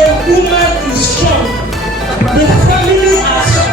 a woman is strong, the family are strong.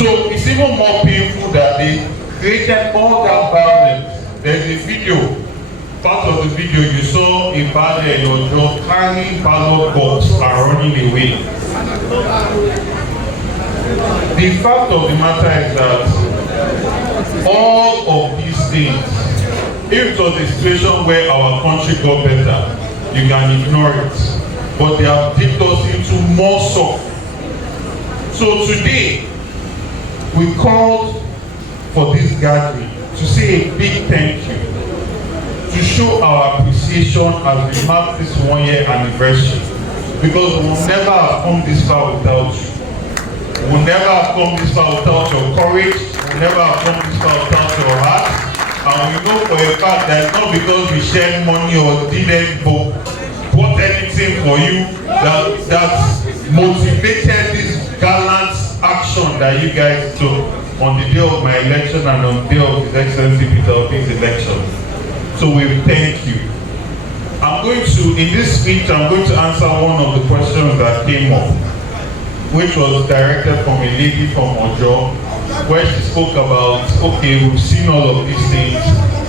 So it's even more painful that they created all that violence. There's a video, part of the video you saw a father and your job carrying ballot box and running away. The fact of the matter is that all of these things, if it was a situation where our country got better, you can ignore it. But they have dipped us into more suffering. So today, we called for this gathering to say a big thank you, to show our appreciation as we mark this 1 year anniversary, because we will never have come this far without you. We will never have come this far without your courage. We will never have come this far without your heart. And we know for a fact that it's not because we shared money or didn't bought anything for you that motivated this gallant action that you guys took on the day of my election and on the day of His Excellency Peter Obi's election. So we thank you. In this speech, I'm going to answer one of the questions that came up, which was directed from a lady from Ojo, where she spoke about, okay, we've seen all of these things.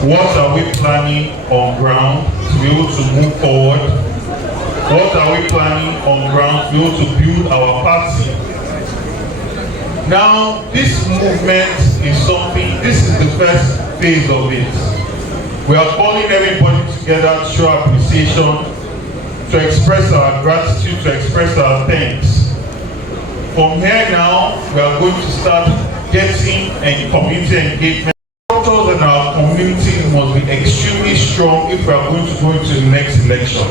What are we planning on ground to be able to move forward? What are we planning on ground to be able to build our party? Now, this movement is something, this is the first phase of it. We are calling everybody together to show appreciation, to express our gratitude, to express our thanks. From here now, we are going to start getting a community engagement. Structures in our community must be extremely strong if we are going to go into the next election.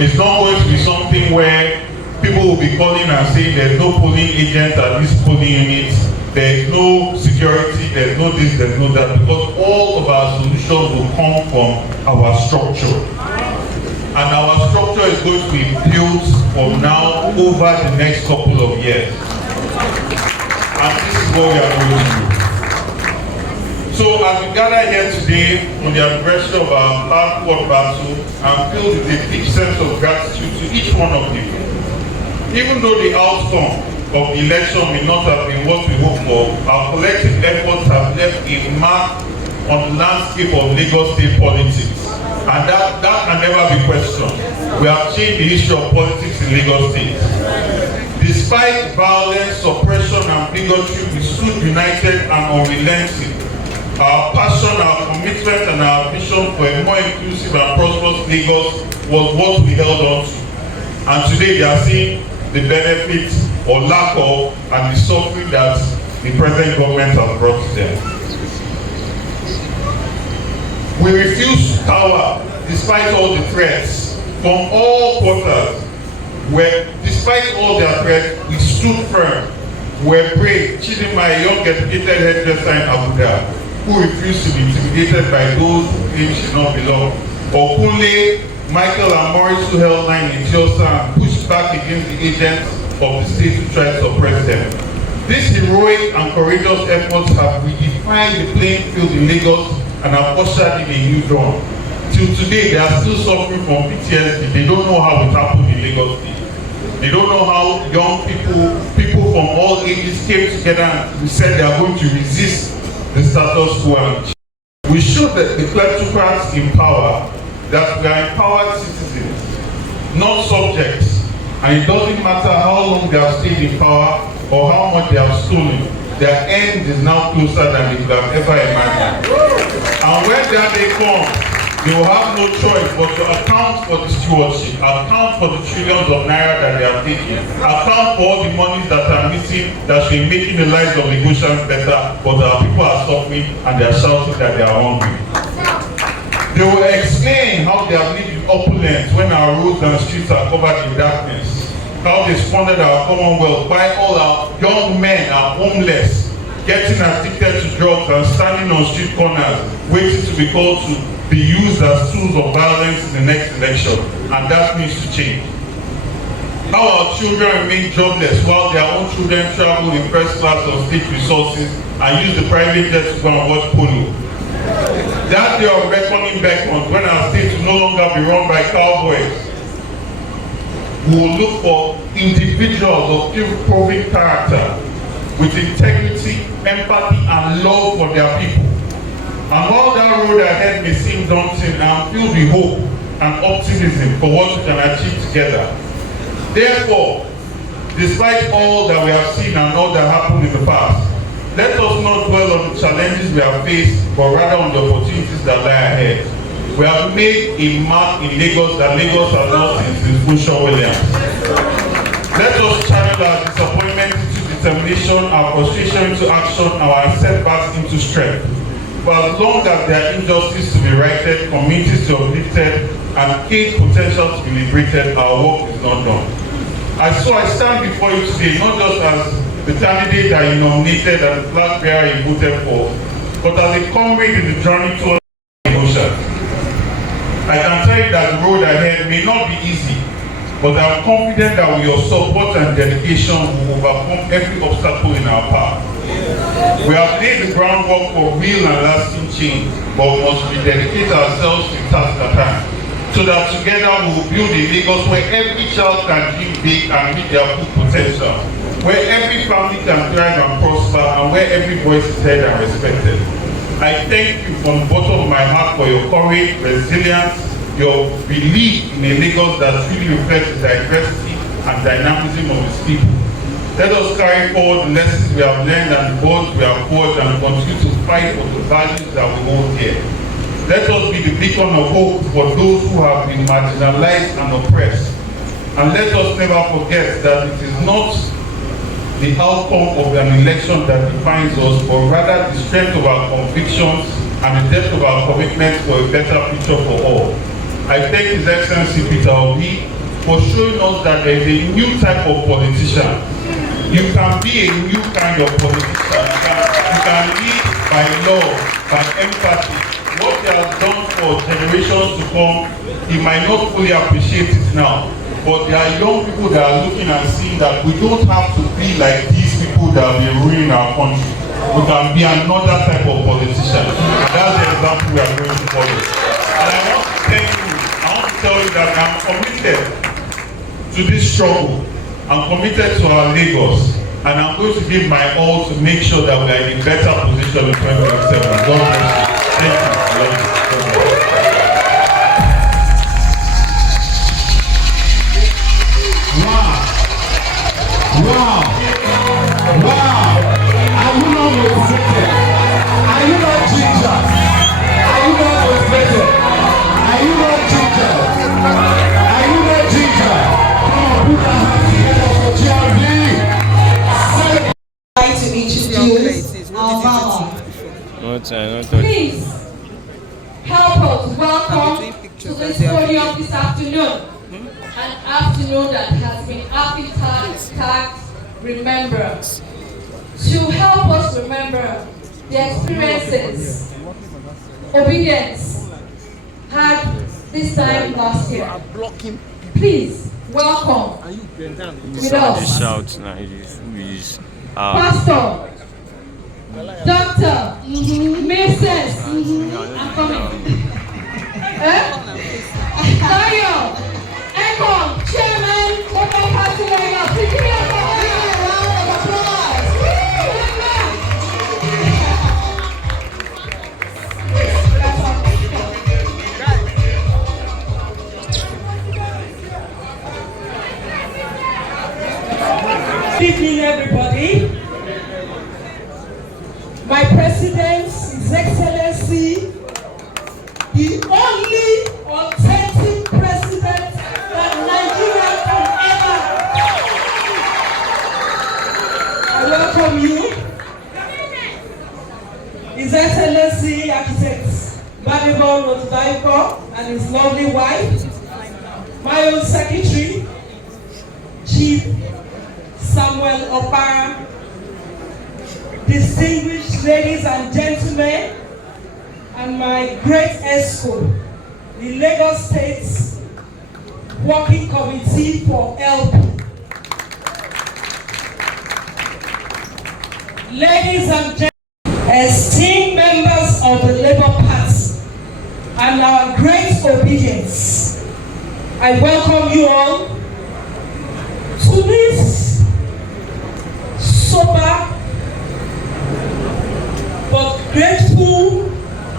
It's not going to be something where people will be calling and saying there's no polling agent at this polling unit, there's no security, there's no this, there's no that, because all of our solutions will come from our structure. And our structure is going to be built from now over the next couple of years. And this is what we are going to do. So as we gather here today on the anniversary of our last court battle, I'm filled with a deep sense of gratitude to each one of you. Even though the outcome of the election may not have been what we hoped for, our collective efforts have left a mark on the landscape of Lagos state politics. And that can never be questioned. We have changed the issue of politics in Lagos state. Despite violence, suppression, and bigotry, we stood united and unrelenting. Our passion, our commitment, and our vision for a more inclusive and prosperous Lagos was what we held on to. And today they are seeing the benefits or lack of and the suffering that the present government has brought to them. We refuse to cower despite all the threats from all quarters. Where, despite all their threats, we stood firm. We're brave. Chidinma, a young educated hairdresser in Abuja, who refused to be intimidated by those who claim she not belong. Okunle, Michael and Morris, who held line in Chelsea and pushed back against the agents of the state who tried to suppress them. These heroic and courageous efforts have redefined the playing field in Lagos and have ushered in a new dawn. Till today, they are still suffering from PTSD. They don't know how it happened in Lagos State. They don't know how young people from all ages came together and said they are going to resist the status quo. We showed that the kleptocrats in power that we are empowered citizens, not subjects. And it doesn't matter how long they have stayed in power or how much they have stolen, their end is now closer than they could have ever imagined. And when that day comes, they will have no choice but to account for the stewardship, account for the trillions of naira that they are taking, account for all the monies that are missing, that should be making the lives of Lagosians better, but our people are suffering and they are shouting that they are hungry. They will explain how they have lived in opulence when our roads and streets are covered in darkness, how they squandered our commonwealth, why all our young men are homeless, getting addicted to drugs and standing on street corners, waiting to be called to be used as tools of violence in the next election, and that needs to change. How our children remain jobless while their own children travel in first class on state resources and use the private jet to go and watch polo. That day of reckoning beckons when our state will no longer be run by cowboys. We will look for individuals of proven character with integrity, empathy, and love for their people. And while that road ahead may seem daunting, I'm filled with hope and optimism for what we can achieve together. Therefore, despite all that we have seen and all that happened in the past, let us not dwell on the challenges we have faced, but rather on the opportunities that lie ahead. We have made a mark in Lagos that Lagos has not seen since Bushra Williams. Let us channel our disappointment into determination, our frustration into action, our setbacks into strength. For as long as there are injustices to be righted, communities to be uplifted, and key potential to be liberated, our work is not done. So I stand before you today, not just as the candidate that you nominated and the flag bearer you voted for, but as a comrade in the journey towards emotion. I can tell you that the road ahead may not be easy, but I'm confident that with your support and dedication, we will overcome every obstacle in our path. We have laid the groundwork for real and lasting change, but we must rededicate ourselves to the task at hand, so that together we will build a Lagos where every child can dream big and meet their full potential, where every family can thrive and prosper, and where every voice is heard and respected. I thank you from the bottom of my heart for your courage, resilience, your belief in a Lagos that truly reflects the diversity and dynamism of its people. Let us carry forward the lessons we have learned and the bonds we have forged and continue to fight for the values that we hold dear. Let us be the beacon of hope for those who have been marginalized and oppressed. And let us never forget that it is not the outcome of an election that defines us, but rather the strength of our convictions and the depth of our commitment for a better future for all. I thank His Excellency Peter Obi for showing us that there is a new type of politician. You can be a new kind of politician. You can lead by love, by empathy. What he has done for generations to come, he might not fully appreciate it now. But there are young people that are looking and seeing that we don't have to be like these people that have been ruining our country. We can be another type of politician. And that's the example we are going to follow. And I want to thank you. I want to tell you that I'm committed to this struggle. I'm committed to our Lagos. And I'm going to give my all to make sure that we are in a better position in 2027. God bless you. Thank you. I love you. Wow! Wow! Are you not motivated? Are you not ginger? Are you not motivated? Are you not ginger? Are you not ginger? Come on, put your hands together for GRV. I'd like to introduce our mama. Please help us welcome to this podium this afternoon. An afternoon that has been tagged remembrance. To help us remember the experiences Obedience had this time last year. Please welcome with us Pastor, Doctor, Mrs. I'm coming. Dayo, Ekong, Chairman, Local Party Lagos. Please give me a round of applause. Good evening, everybody. My President, His Excellency, the only authentic president that Nigeria can ever. I welcome you. His Excellency Architect Gbadebo Rhodes and his lovely wife, my own secretary, Chief Samuel Opara, distinguished ladies and gentlemen, and my great ESCO, the Lagos State's Working Committee for LP. Ladies and gentlemen, esteemed members of the Labour Party and our great obedience, I welcome you all to this sober but grateful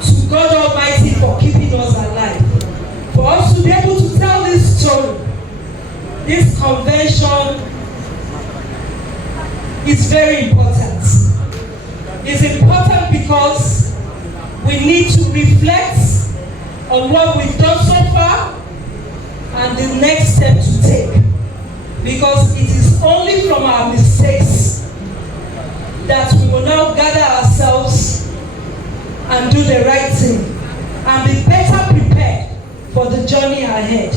to God Almighty for keeping us alive. For us to be able to tell this story, this convention is very important. It's important because we need to reflect on what we've done so far and the next step to take. Because it is only from our mistakes that we will now gather ourselves and do the right thing and be better prepared for the journey ahead.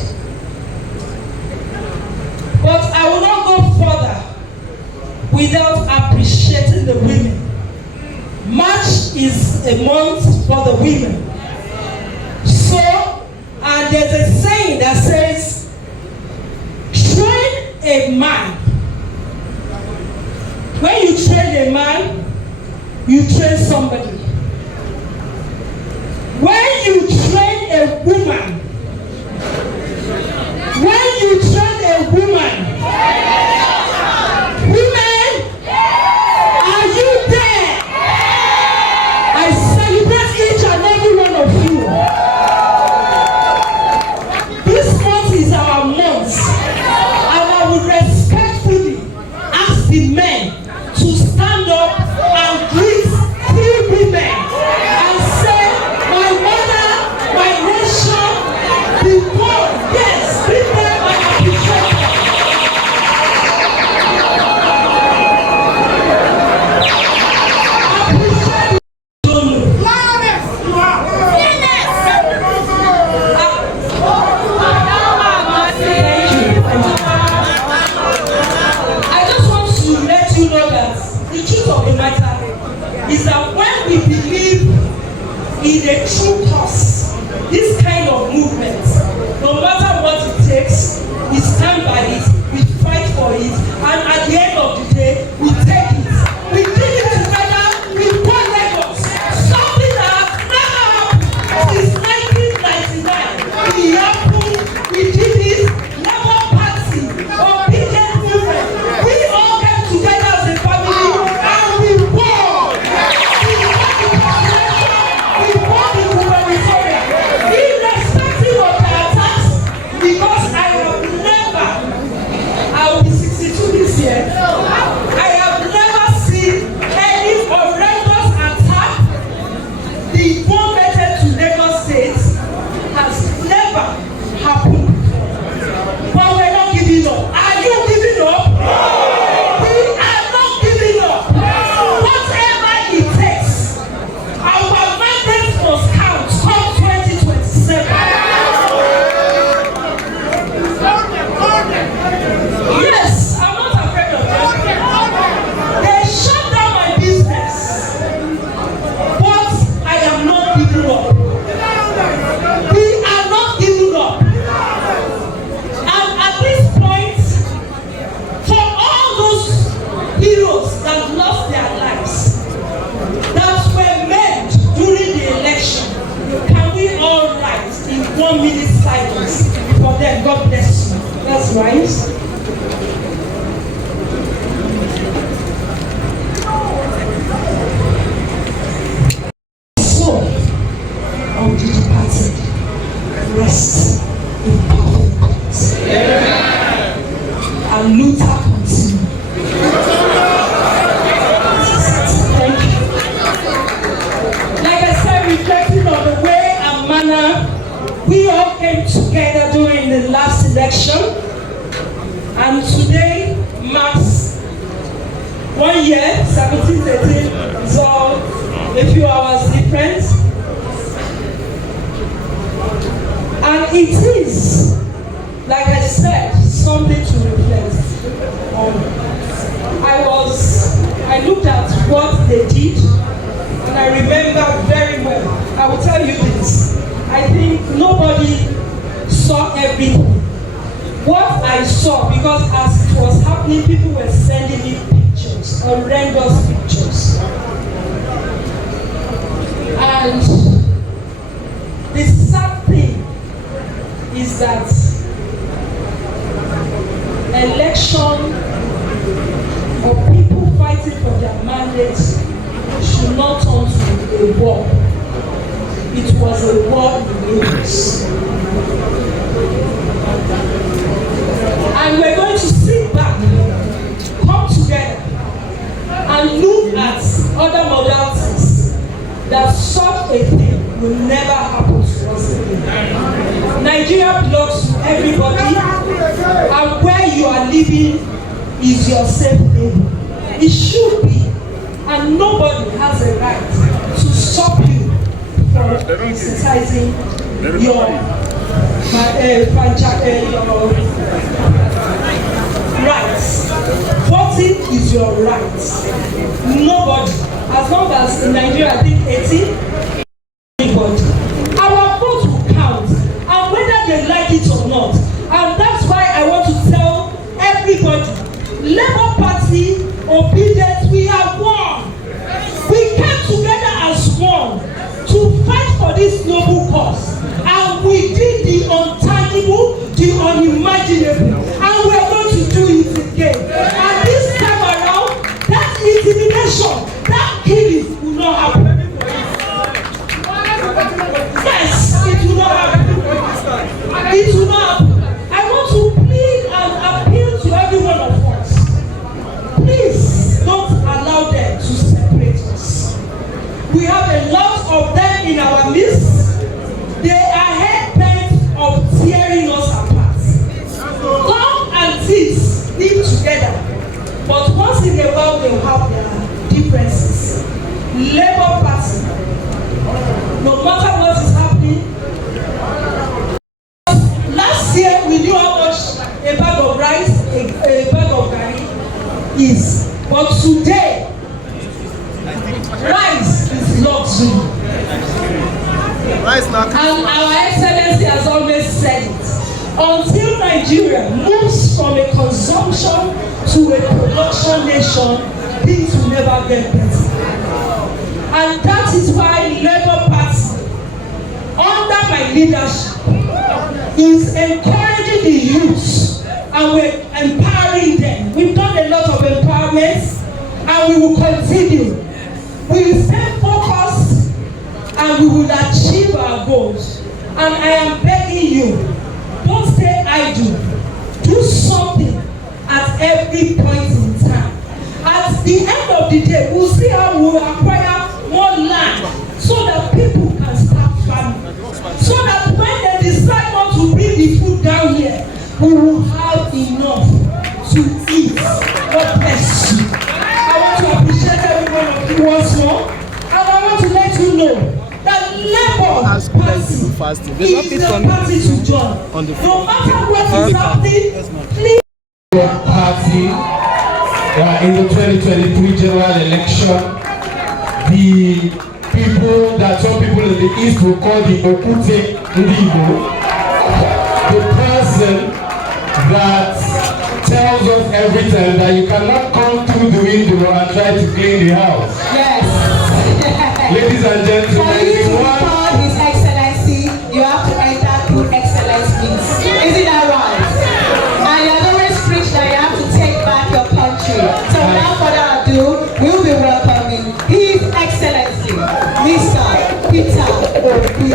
But I will not go further without appreciating the women. March is a month for the women. So, and there's a saying that says, train a man. When you train a man, you train somebody. When you train a woman, when you train a woman, women, are you there? I celebrate each and every one of you. This month is our month, and I will respectfully ask the in a true cause. This kind of movement, no matter what it takes, we stand by it, we fight for it, and at the end of the day, we take it. We did it together, we won Lagos. Something that has never happened since 1999. We happened, we did it, Labour Party, Obidients movement. We all came together as a family and we won. We won the gubernatorial, irrespective of the attacks, because I will be 62 this year. I have never seen any horrendous attack. The bomb method to Lagos State has never happened. But we're not giving up. Are you giving up? We are not giving up. Whatever it takes, our mandate must count come 2027. Yes, I'm not afraid of them. They shut down my business, but I am not giving up. We are not giving up. And at this point, for all those heroes that lost their lives, that were made during the election, can we all rise in 1 minute silence for them? God bless you. Let's rise. Of the departed, rest in perfect peace. And Luther continue. Thank you. Like I said, reflecting on the way and manner we all came together during the last election, and today marks 1 year, 17-18, is all a few hours difference. And it is, like I said, something to reflect on. I looked at what they did, and I remember very well. I will tell you this. I think nobody saw everything. What I saw, because as it was happening, people were sending me pictures, horrendous pictures. And the sad thing is that election or people fighting for their mandates should not turn to a war. It was a war in Lagos. And we're going to sit back, come together, and look at other modalities that such a thing will never happen to us again. Nigeria belongs to everybody, and where you are living is your safe haven. It should be, and nobody has a right to stop you from exercising your rights. Voting is your right. Nobody, as long as in Nigeria, I think 18, anybody. Our vote will count, and whether they like it or not. And that's why I want to tell everybody, Labour Party, Obidients, we have won. We came together as one to fight for this noble cause, and we did the untangible, the unimaginable, and we are going to do it again. And this time around, that intimidation, that killing will not happen. Yes, it will not happen. It will not happen. I want to plead and appeal to every one of us. Please don't allow them to separate us. We have a lot of them in our midst. They are hell-bent of tearing us apart. Tongue and teeth live together, but once in a while they have their differences. Labour Party, no matter what is happening. Last year we knew how much a bag of rice, a bag of garri is, but today rice is luxury. And our Excellency has always said it. Until Nigeria moves from a consumption to a production nation, things will never get better. And that is why Labour Party, under my leadership, is encouraging the youth and we're empowering them. We've done a lot of empowerment and we will continue. We will stay focused and we will achieve our goals. And I am begging you, don't stay idle. Do something at every point in time. At the end of the day, we'll see how we will acquire more land so that people can start farming. So that when they decide not to bring the food down here, we will have enough to eat. God bless you. I want to appreciate every one of you once more. And I want to let you know that Labour Party is the party to join. No matter what is happening, please. Party in the 2023 general election, the people that some people in the East will call the Okute Ndibo, the person that tells us every time that you cannot come through the window and try to clean the house. Yes. Ladies and gentlemen, for you to call His Excellency, you have to enter through excellence means. Isn't that right? And you have always preached that you have to take back your country. So without further ado, we'll be welcoming His Excellency, Mr. Peter Obi.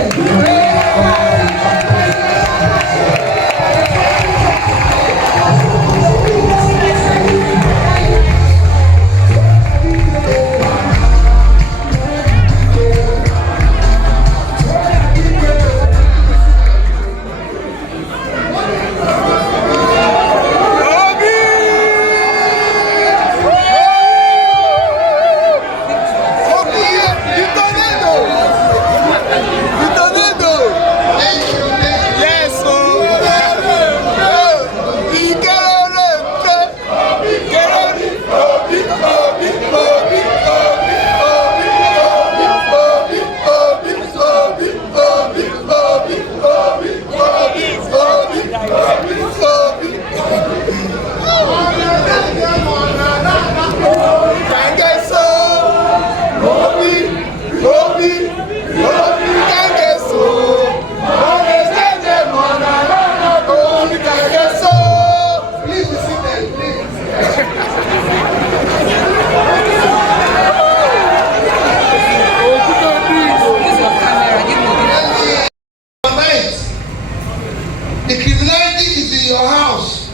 The criminality is in your house,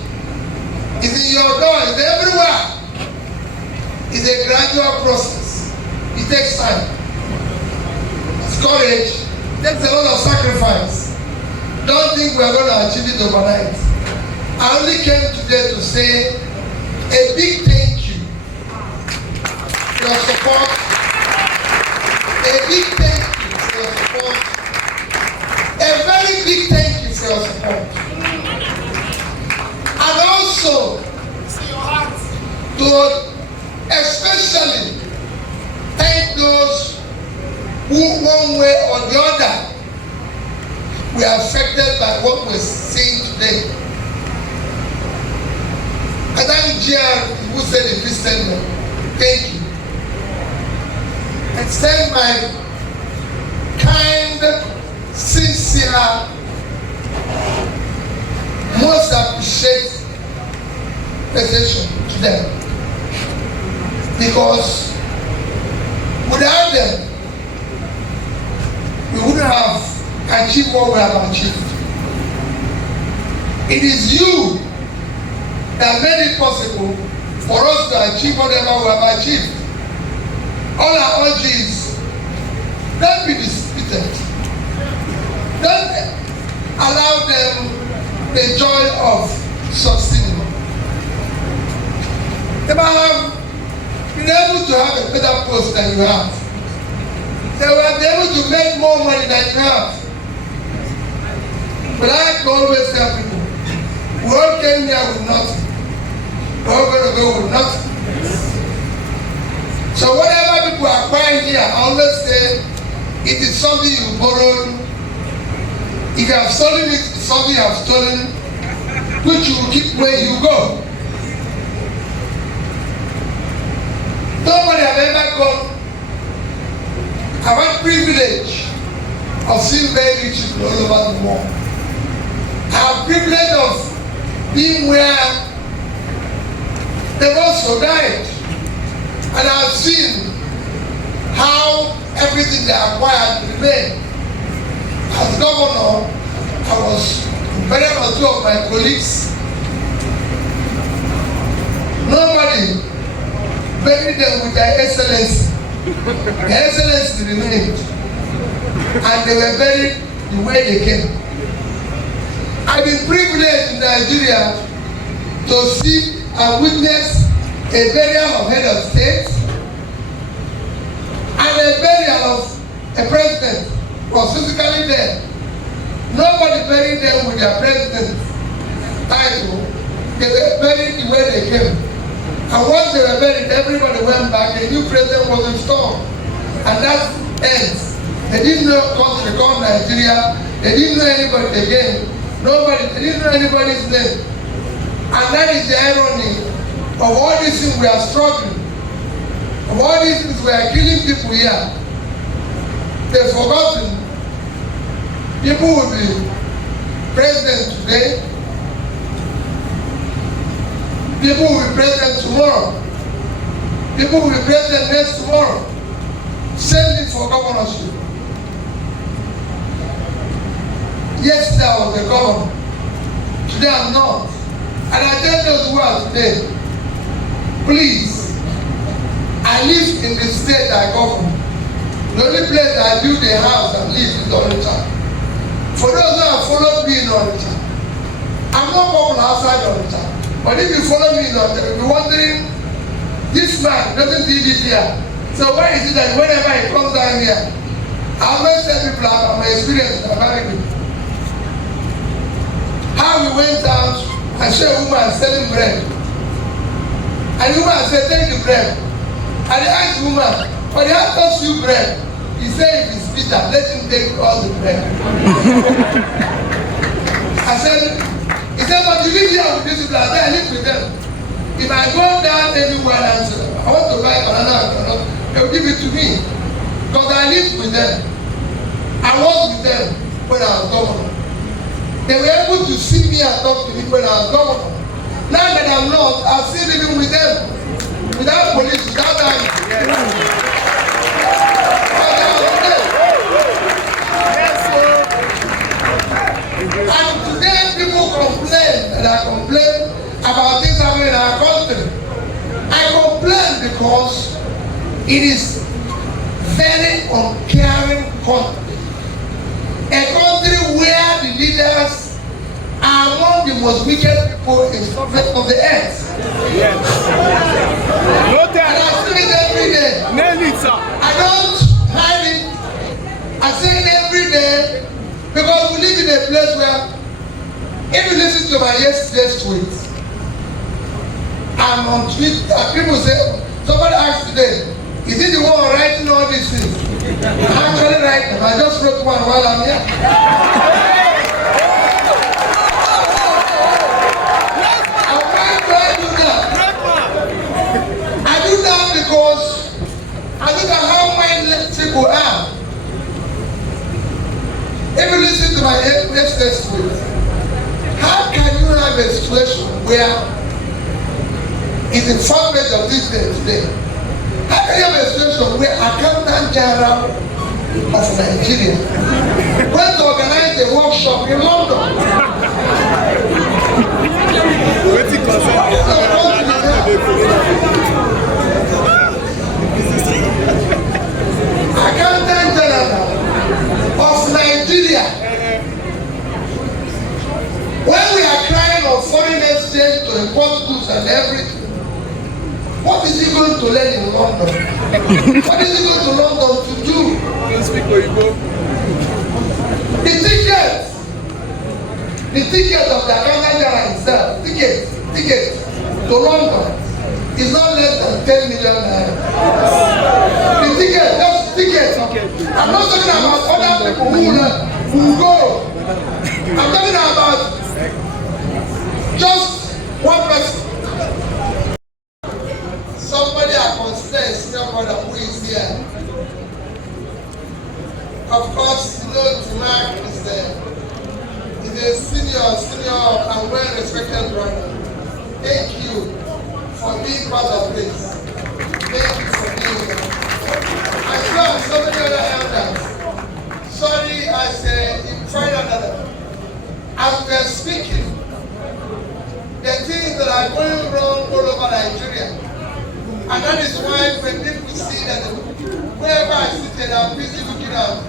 is in your door, is everywhere. It's a gradual process. It takes time. It's courage. It takes a lot of sacrifice. Don't think we are going to achieve it overnight. I only came today to say a big thank you for your support. A big thank you for your support. A very big thank you for your support. And also to especially thank those who one way or the other were affected by what we're seeing today. I thank Gian who said the Christian name. Thank you. Extend my kind, sincere, most appreciate appreciation to them, because without them we wouldn't have achieved what we have achieved. It is you that made it possible for us to achieve whatever we have achieved. All I urge is, don't be disputed. Don't allow them the joy of succeeding. They might have been able to have a better post than you have. They will be able to make more money than you have. But I always tell people, we all came here with nothing. We're all going to go with nothing. So whatever people acquire here, I always say, it is something you borrowed If you have stolen it, it's something you have stolen, which you will keep where you go. Nobody have ever gone. I have privilege of seeing very rich people all over the world. I have privilege of being where they've also died. And I've seen how everything they acquired remained. As governor, I was better than two of my colleagues. Nobody buried them with their excellency. Their excellency remained. And they were buried the way they came. I've been privileged in Nigeria to see and witness a burial of head of state and a burial of a president was physically there. Nobody buried them with their president's title. They were buried the way they came. And once they were buried, everybody went back. A new president was installed. And that ends. They didn't know what to call Nigeria. They didn't know anybody again. They didn't know anybody's name. And that is the irony of all these things we are struggling. Of all these things we are killing people here. They've forgotten. People will be president today. People will be president tomorrow. People will be president next tomorrow. Same thing for governorship. Yesterday I was the governor. Today I'm not. And I tell those who are today, please, I live in the state I govern. The only place I build a house and live is Onitsha. For those who have followed me in Onitsha, I'm not popular outside Onitsha. But if you follow me in Onitsha, you'll be wondering, this man doesn't do this here. So why is it that whenever he comes down here, I always tell people about my experience in America. How we went out and saw a woman selling bread. And the woman said, take the bread. And they asked the woman, but he has to sue bread. He said, if it's bitter, let him take all the bread. I said, he said, but you live here with these people. I said, I live with them. If I go down anywhere and say, I want to buy banana, they will give it to me. Because I live with them. I was with them when I was governor. They were able to see me and talk to me when I was governor. Now that I'm not, I'm still living with them. Without police, without that. And today people complain, and I complain about things happening in our country. I complain because it is very uncaring country. A country where the leaders are among the most wicked people in the surface of the earth. Yes. And I say it every day. I don't hide it. I say it every day because we live in a place where, if you listen to my yesterday's tweet, I'm on Twitter. People say, somebody asked today, is he the one writing all these things? I'm actually writing them. I just wrote one while I'm here. Why do I do that? I do that because I look at how mindless people are. If you listen to my yesterday's tweet, how can you have a situation where in the front page of this day today, how can you have a situation where Accountant General of Nigeria went to organize a workshop in London? Accountant General of Nigeria. When we are crying on foreign exchange to import goods and everything, what is he going to learn in London? What is he going to London to do? The ticket of the Accountant General himself, ticket to London is not less than 10 million naira. The ticket, just ticket. I'm not talking about other people who We will go. I'm talking about just one person. Somebody I consider a senior brother who is here. Of course, you know, Timak is a senior and well-respected brother. Thank you for being part of this. Thank you for being here. I still have so many other elders. Sorry, I said in final as we are speaking, the things that are going wrong all over Nigeria. And that is why when people see that wherever I sit, I'm busy looking at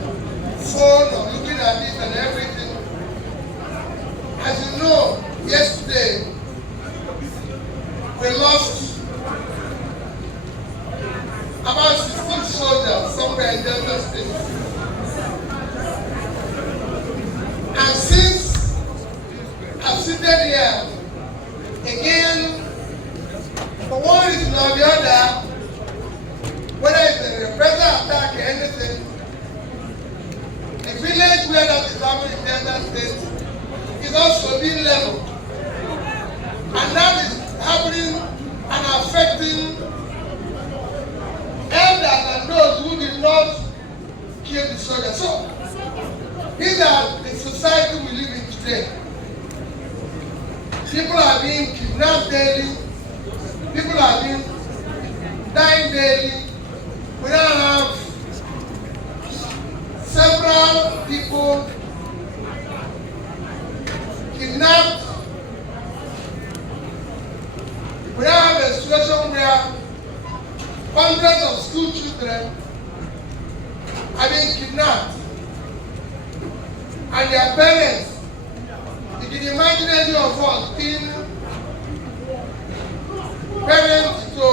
phone or looking at this and everything. As you know, yesterday we lost about 16 soldiers somewhere in Delta State. And since I've seated here, again, for one reason or the other, whether it's a reprisal attack or anything, the village where that is happening in Delta State is also being leveled. And that is happening and affecting elders and those who did not kill the soldiers. So, these are the society we live in today. People are being kidnapped daily. People are being dying daily. We now have several people kidnapped. We now have a situation where hundreds of school children are being kidnapped. And their parents, you can imagine any of us being parents to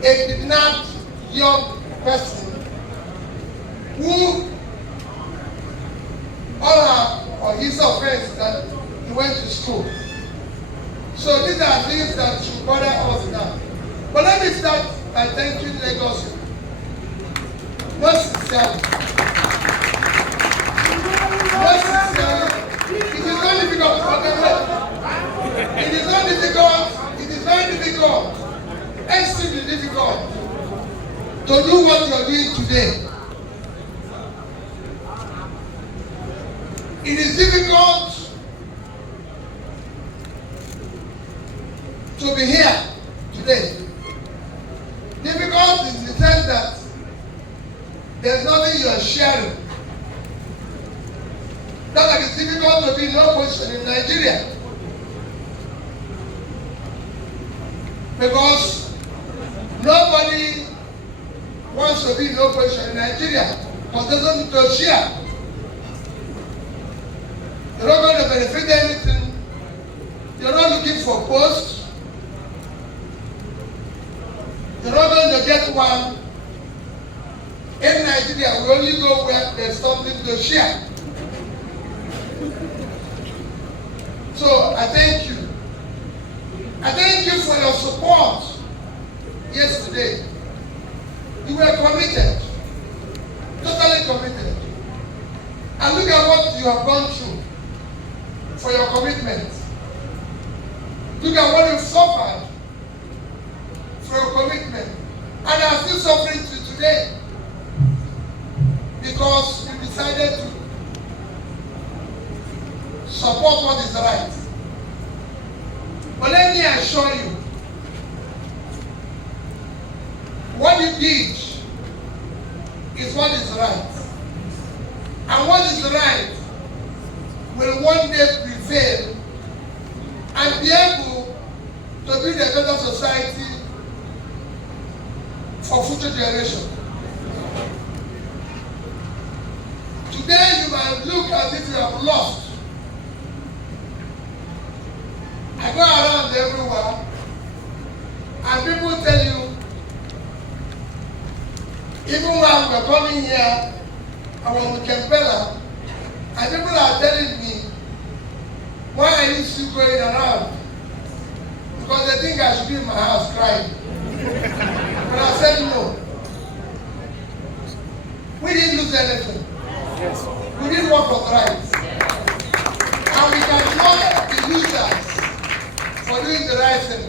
a kidnapped young person who all her or his offense that he went to school. So these are things that should bother us now. But let me start by thanking Lagos. Most sincerely. Most sincerely. It is not difficult to forget. It is not difficult. It is very difficult. Extremely difficult to do what you are doing today. It is difficult to be here today. Difficult in the sense that there's nothing you are sharing. That's like it's difficult to be in no position in Nigeria. Because nobody wants to be in no position in Nigeria because they don't need to share. You're not going to benefit anything. You're not looking for posts. You're not going to get one. In Nigeria, we only go where there's something to share. So I thank you. I thank you for your support yesterday. You were committed, totally committed. And look at what you have gone through for your commitment. Look at what you've suffered for your commitment. And are still suffering to today because you decided to support what is right. But let me assure you, what you did is what is right. And what is right will one day prevail and be able to build a better society for future generations. Today you might look as if you have lost. I go around everywhere and people tell you, even while we are coming here, I was in Kampala, and people are telling me, why are you still going around? Because they think I should be in my house crying. But I said no. We didn't lose anything. We need work for rights. And we cannot be users for doing the right thing.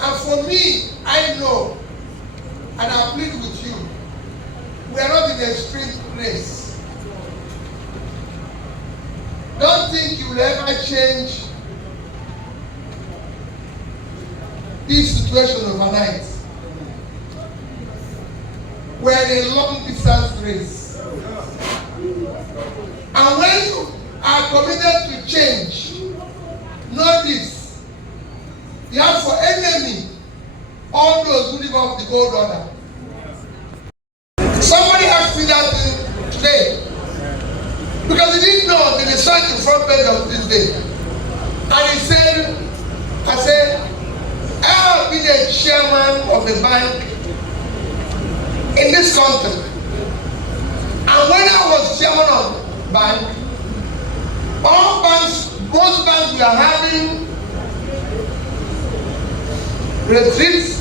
And for me, I know, and I plead with you, we are not in a sprint race. Don't think you will ever change this situation overnight. We are in a long distance race. And when you are committed to change, know this. You have for enemy all those who live off the old order. Somebody asked me that today because he didn't know that they signed the front page of this day. And he said, I said, I have been a chairman of a bank in this country. And when I was chairman of the bank, all banks, most banks were having retreats,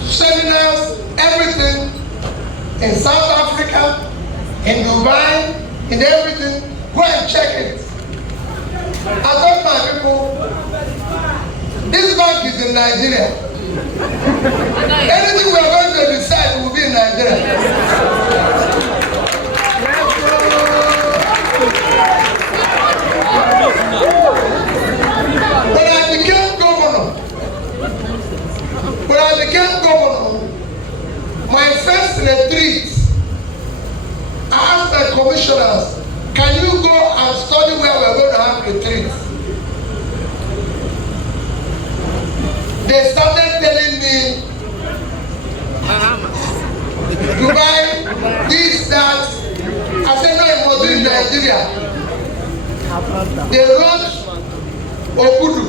seminars, everything in South Africa, in Dubai, in everything. Go and check it. I told my people, this bank is in Nigeria. Anything we are going to decide will be in Nigeria. When I became governor, my first retreat, I asked the commissioners, can you go and study where we're going to have retreats? They started telling me, Dubai, this, that. I said, no, it must be in Nigeria. They wrote Obudu.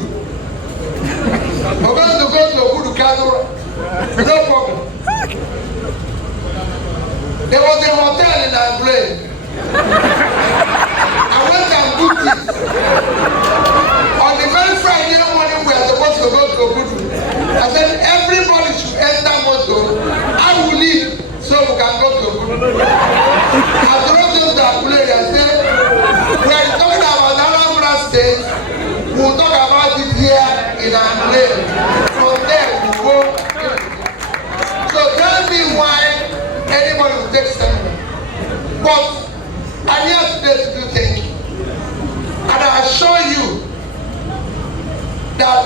We're going to go to Obudu Kadura. No problem. There was a hotel in Anglais. I went and booked it. On the very Friday morning we are supposed to go to Obudu. I said everybody should enter motor. I will leave so we can go to Obudu. I drove them to Anglais and said, we are talking about Anambra State. We will talk about it here in Anglais. From there we will go. So tell me why anybody will take seminar. But I'm here today to do thank you. And I assure you that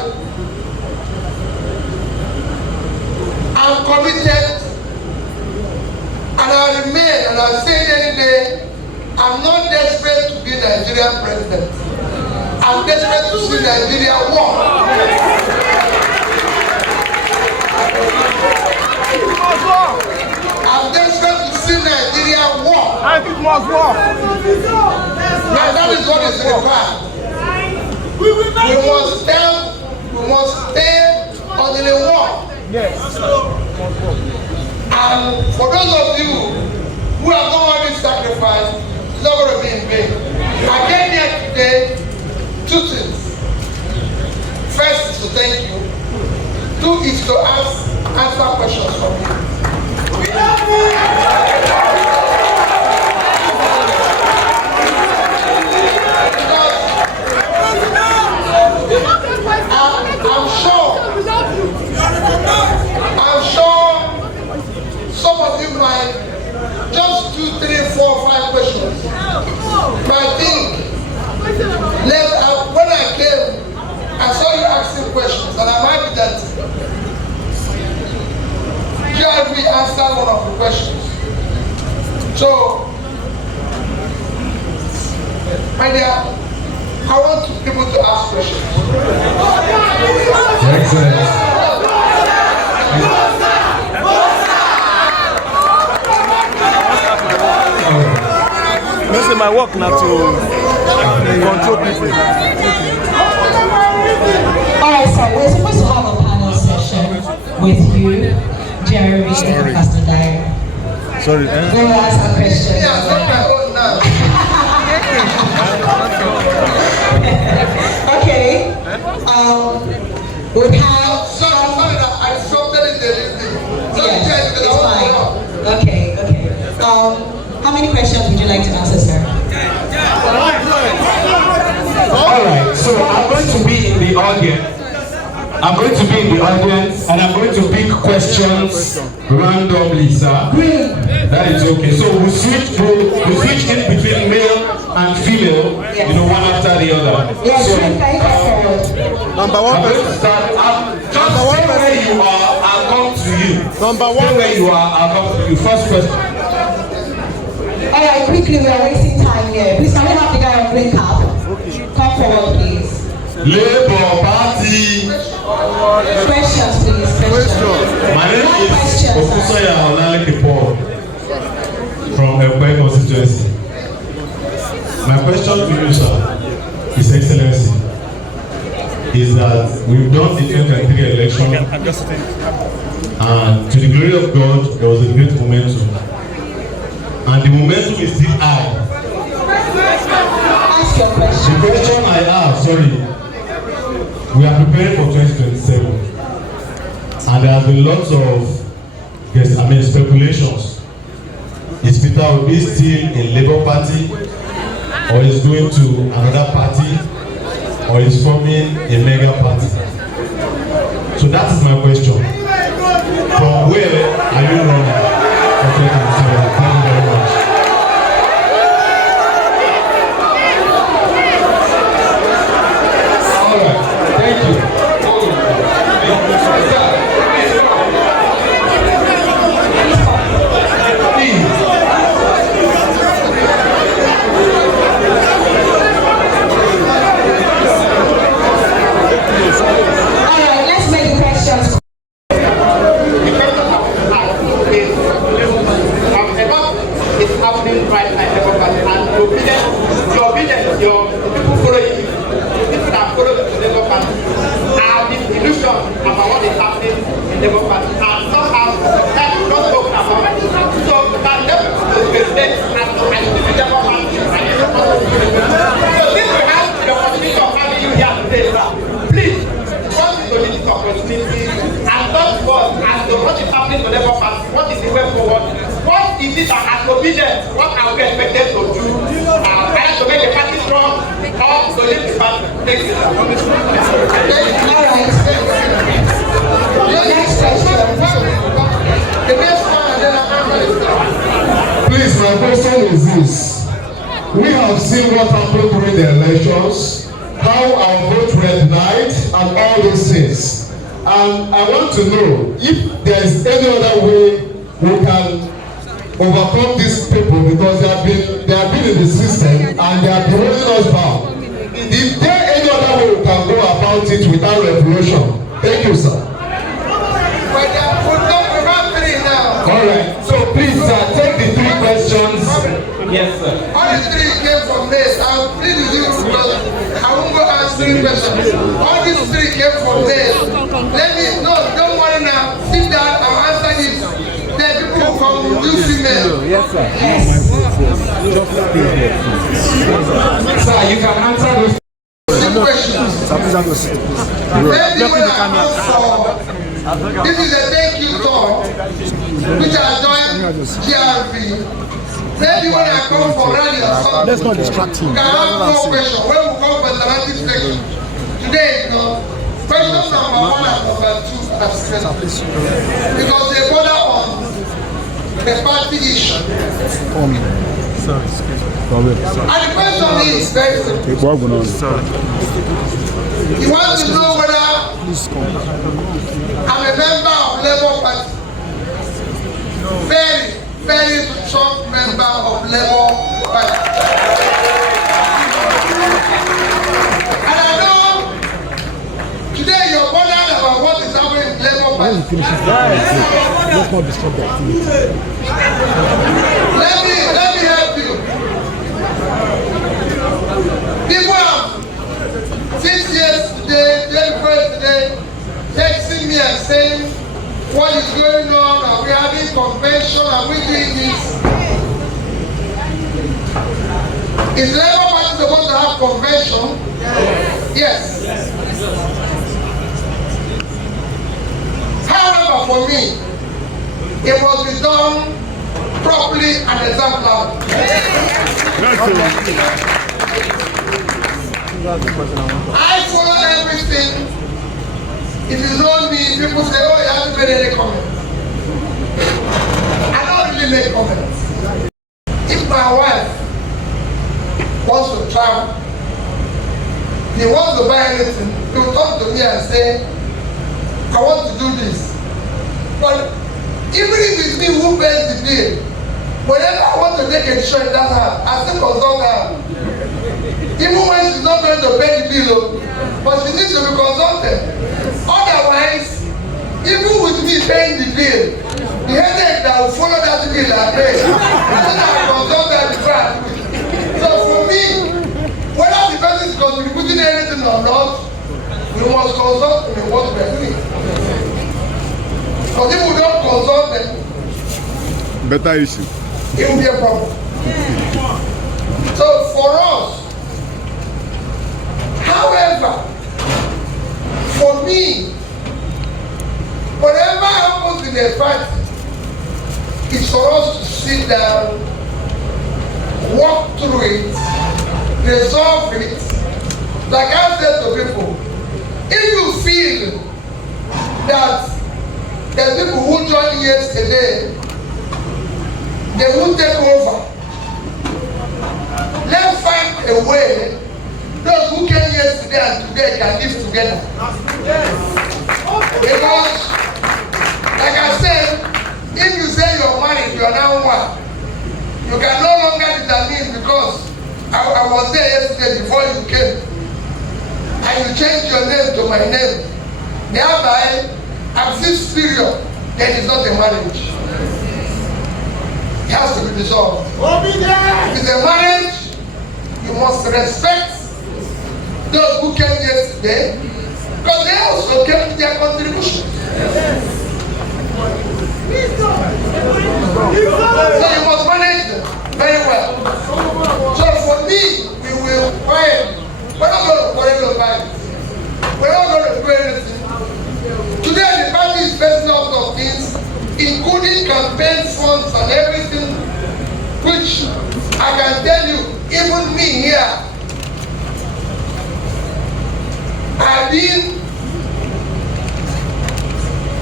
I'm committed and I remain, and I say it any day, I'm not desperate to be Nigerian president. I'm desperate to see Nigeria walk. I'm desperate to see Nigeria walk. And it must walk. And that is what is required. We must stay on the walk. Yes. And for those of you who have not already sacrificed, it's not going to be in vain. I came here today, two things. First is to thank you. Two is to answer questions from you. I'm sure some of you might just 2, 3, 4, 5 questions. Might think, when I came, I saw you asking questions, and I might be that GRV answered one of the questions. So, my dear, I want people to ask questions. Excellent. This is my work now to control people. Alright, so we're supposed to have a panel session with you, Jeremy, and Pastor Dayo. Sorry. We'll ask a question. Yeah, it's not my own now. Okay. We have Sorry, I disrupted in the listening. yes, it's fine. Okay. How many questions would you like to answer, sir? Alright, so I'm going to be in the audience. I'm going to be in the audience and I'm going to pick questions randomly, sir. That is okay. So we switch in between male and female, you know, one after the other. Yes, So, Number one I'm going to person. start. Just stay where you are, I'll come to you. Number Stay one where you are, I'll come to you. First question. Alright, quickly, we are wasting time here. Please, can we have the guy on green cap? Come forward, please. Labour Party. Questions, please. Questions. My name One is question, sir. Okusoya Olalekepo from Ekong constituency. My question to you, sir, His Excellency, is that we've done the 2023 election, and to the glory of God, there was a great momentum, and the momentum is still high. Ask your question. The question I have, sorry, we are preparing for 2027, and there has been lots of, speculations. Is Peter Obi still in Labour Party, or is going to another party, or is forming a mega party? So that is my question. From where are you running for 2027? Thank you very much. All right, thank you. Alright, let's make the questions. It's happening right now, and your people follow you. People that follow the Labour Party have this illusion about what is happening in Labour Party, and somehow that is not spoken about. So that Labour Party is and to Labour Party. So this will have the opportunity of having you here today, sir. Please, what is the this opportunity and talk to us as to what is happening to Labour Party, what is the way forward. What is it that as obedience, what are we expected to do? Either to make the party strong or to leave the party? Thank you. Alright. Next question. The next one, and then I'll answer it. Please, my question is this. We have seen what happened during the elections, how our vote were denied, and all those things. And I want to know if there is any other way we can overcome these people, because they have been in the system and they have been holding us bound. Is there any other way we can go about it without revolution? Thank you, sir. But we'll talk about three now. All right. So please, sir, take the three questions. Yes, sir. All these three came from this. I'll plead with you because I won't go answering questions. All these three came from this. Don't worry now. Sit down, I'll answer it. Then people will come, will do female. Yes, sir. Sir, you can answer those. Questions. Maybe when I come for, this is a thank you talk, which I joined GRV. Maybe when I come for rally or something, Let's not distract him. can have no question. When we come for alternative section, today, question number 1 and number 2 are stressed. Because they border on the party issue. And the question is very simple. You want to know whether I'm a member of Labour Party. Very, very strong member of Labour Party. And I know today you're bothered about what is happening in Labour Party. Let's not disrupt the activity. Let me help you. People have 6 years today, today, texting me and saying, what is going on? Are we having convention? Are we doing this? Is Labour Party supposed to have convention? Yes. However, for me, it must be done properly and exemplarily. I follow everything. If you know me, people say, oh, you haven't made any comment. I don't really make comments. If my wife wants to travel, he wants to buy anything, he will come to me and say, I want to do this. But even if it's me who pays the bill, whenever I want to take a decision in that house, I still consult her. Even when she's not going to pay the bill, but she needs to be consulted. Otherwise, even with me paying the bill, the headache that will follow that bill I pay, I don't have to consult her before I do it. So for me, whether the person is contributing anything or not, we must consult them in what we are doing. But if we don't consult them, better issue. It will be a problem. So for us, however, for me, whatever happens in a party, it's for us to sit down, walk through it, resolve it. Like I said to people, if you feel that the people who joined yesterday, they will take over. Let's find a way those who came yesterday and today can live together. Because, like I said, if you say you're married, you are now one. You can no longer determine because I was there yesterday before you came. And you changed your name to my name. Thereby, at this period, there is not a marriage. It has to be dissolved. If it's a marriage, you must respect those who came yesterday because they also gave their contribution. So you must manage them very well. So for me, we will find. We're not going to worry about it. We're not going to do anything. Today the party is facing all sorts of things, including campaign funds and everything, which I can tell you, even me here, I've been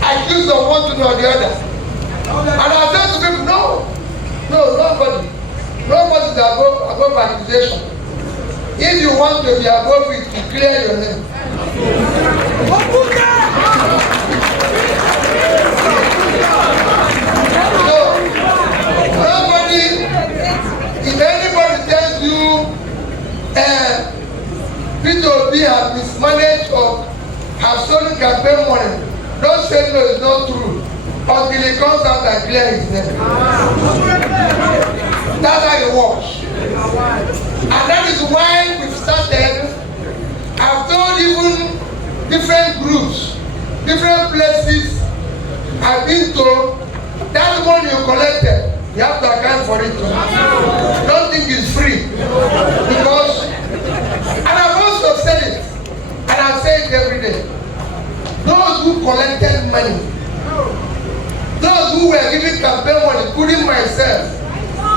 accused of one thing or the other. And I said to people, nobody. Nobody is above accusation. If you want to be above it, declare your name. So, nobody, if anybody tells you Peter Obi has mismanaged or has stolen campaign money, don't say no, it's not true until he comes out and clear his name. That's how it works. And that is why we've started. I've told even different groups, different places, I've been told that money you collected, you have to account for it. Don't think it's free. Because, and I've also said it, and I say it every day. Those who collected money, those who were giving campaign money, including myself,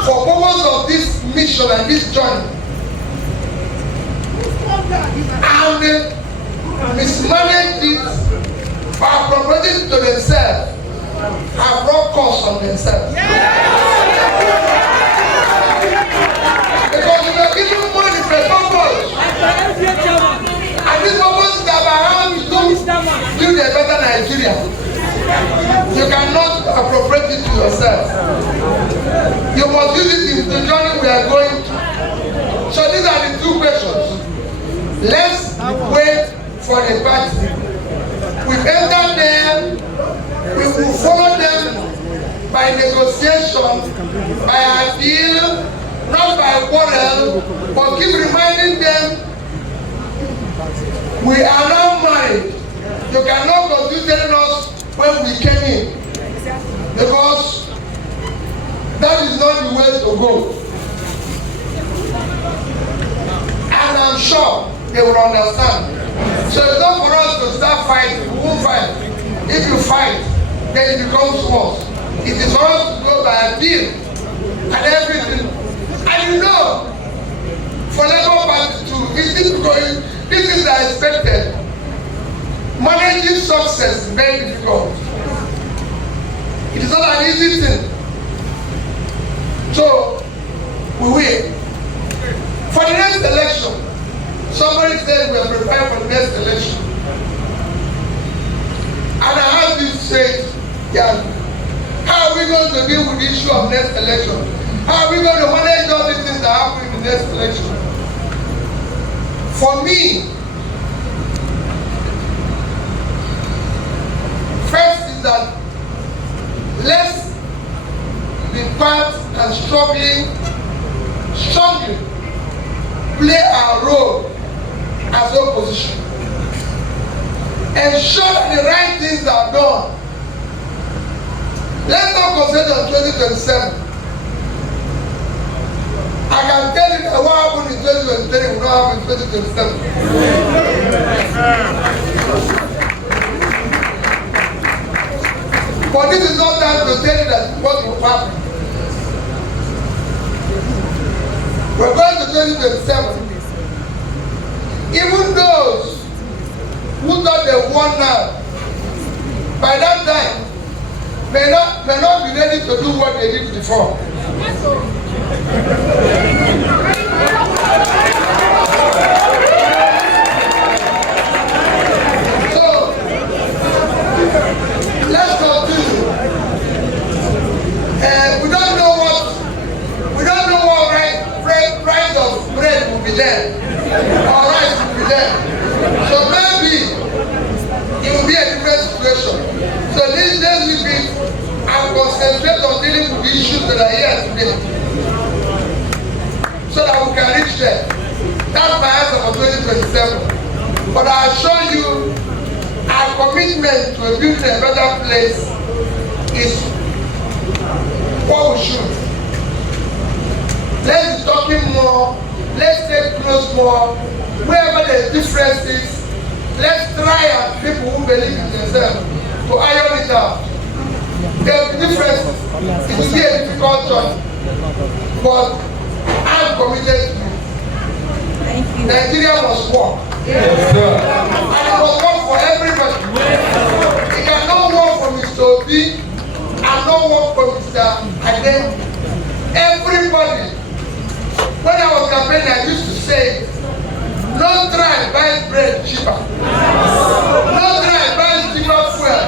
for purpose of this mission and this journey, and mismanaged it or appropriated to themselves, have brought costs on themselves. Because we are giving money for a purpose, and this purpose is about how you do build a better Nigeria. You cannot appropriate it to yourself. You must use it in the journey we are going to. So these are the two questions. Let's wait for the party. We've entered them. We will follow them by negotiation, by appeal, not by quarrel, but keep reminding them we are now married. You cannot continue telling us when we came in, because that is not the way to go. And I'm sure they will understand. So it's not for us to start fighting. We won't fight. If you fight, then it becomes worse. It is for us to go by appeal and everything. And you know, for Labour Party too, it's going things are expected. Managing success is very difficult. It is not an easy thing. So, we wait. For the next election, somebody said we are preparing for the next election. And I have this say, yeah, how are we going to deal with the issue of next election? How are we going to manage all these things that happen in the next election? For me, first is that let's be part and strongly play our role as opposition. Ensure that the right things are done. Let's not concentrate on 2027. I can tell you that what happened in 2023 will not happen in 2027. But this is not time to tell you that what will happen. We're going to 2027. Even those who thought they won now, by that time, may not be ready to do what they did before. So, let's continue. We don't know what price of bread will be there, or rice will be there. So maybe it will be a different situation. So these days we be and concentrate on dealing with the issues that are here today, so that we can reach there. That's my answer for 2027. But I assure you, our commitment to building a better place is what we should. Let's be talking more. Let's stay close more. Wherever there are differences, let's try as people who believe in themselves to iron it out. There will be differences. It will be a difficult job, but I'm committed to it. Nigeria must work. Yes, sir. And it must work for everybody. It cannot work for Mr. Obi and not work for Mr. Adem. Everybody. When I was campaigning, I used to say, no try buy bread cheaper. No try buy cheaper fuel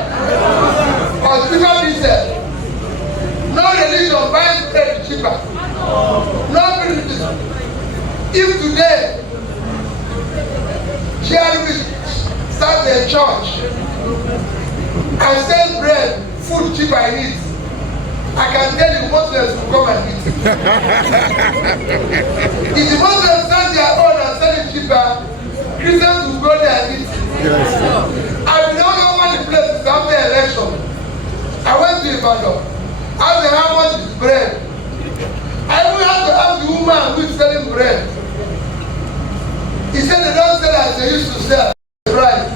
or cheaper diesel. No religion buy bread cheaper. No religion. If today, Jeremy start a church and sell bread, food cheaper in it, I can tell you Muslims will come and eat. If the Muslims stand their own and sell it cheaper, Christians will go there and eat. I will not know what the place is after election. I went to Ibadan. I asked how much is bread. I even had to ask the woman who is selling bread. He said they don't sell as they used to sell. Rice.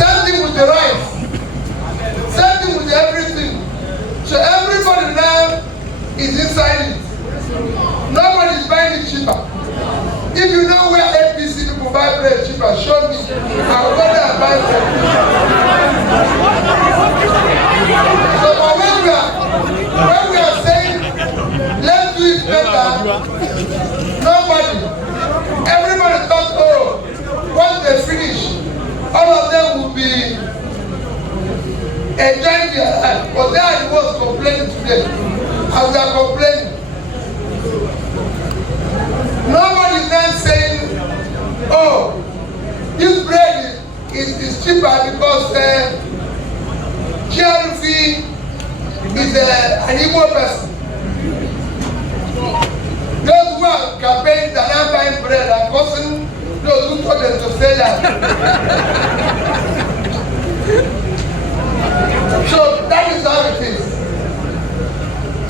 Same thing with the rice. Same thing with everything. So everybody now is inside it. Nobody is buying it cheaper. If you know where APC people buy bread cheaper, show me. I will go there and buy bread. So but when we are saying let's do it better, everybody thought, oh, once they finish, all of them will be enjoying their life. But they are the ones complaining today. And we are complaining. Nobody is then saying, oh, this bread is cheaper because GRV is an Igbo person. Those who are campaigning that are buying bread and causing those who told them to say that. So that is how it is.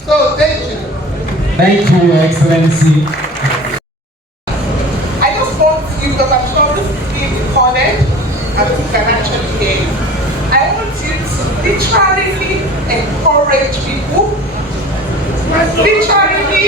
So thank you. Thank you, Your Excellency. I just want you, because I'm sure this is being recorded and people can actually hear you. I want you to literally encourage people. Literally.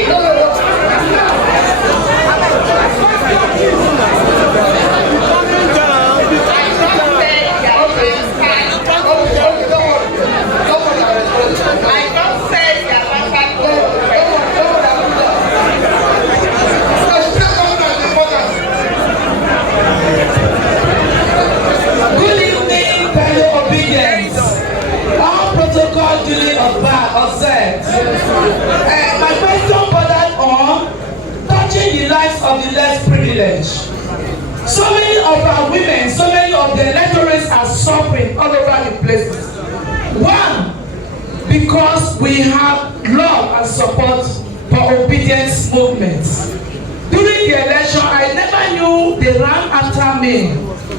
privilege. So many of our women, so many of the electorates are suffering all over the places. One, because we have love and support for obedience movements. During the election, I never knew they ran after me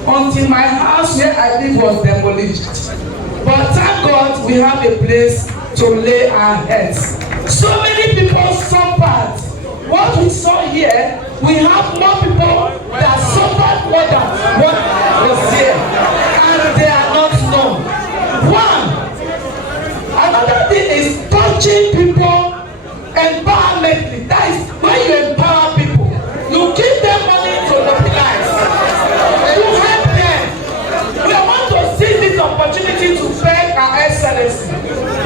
until my house where I live was demolished. But thank God we have a place to lay our heads. So many people suffered. What we saw here, we have more people that suffered more than what was here, and they are not known. One, another thing is touching people empowermentally. That is when you empower people, you give them money to mobilize, you help them. We want to seize this opportunity to beg our excellency.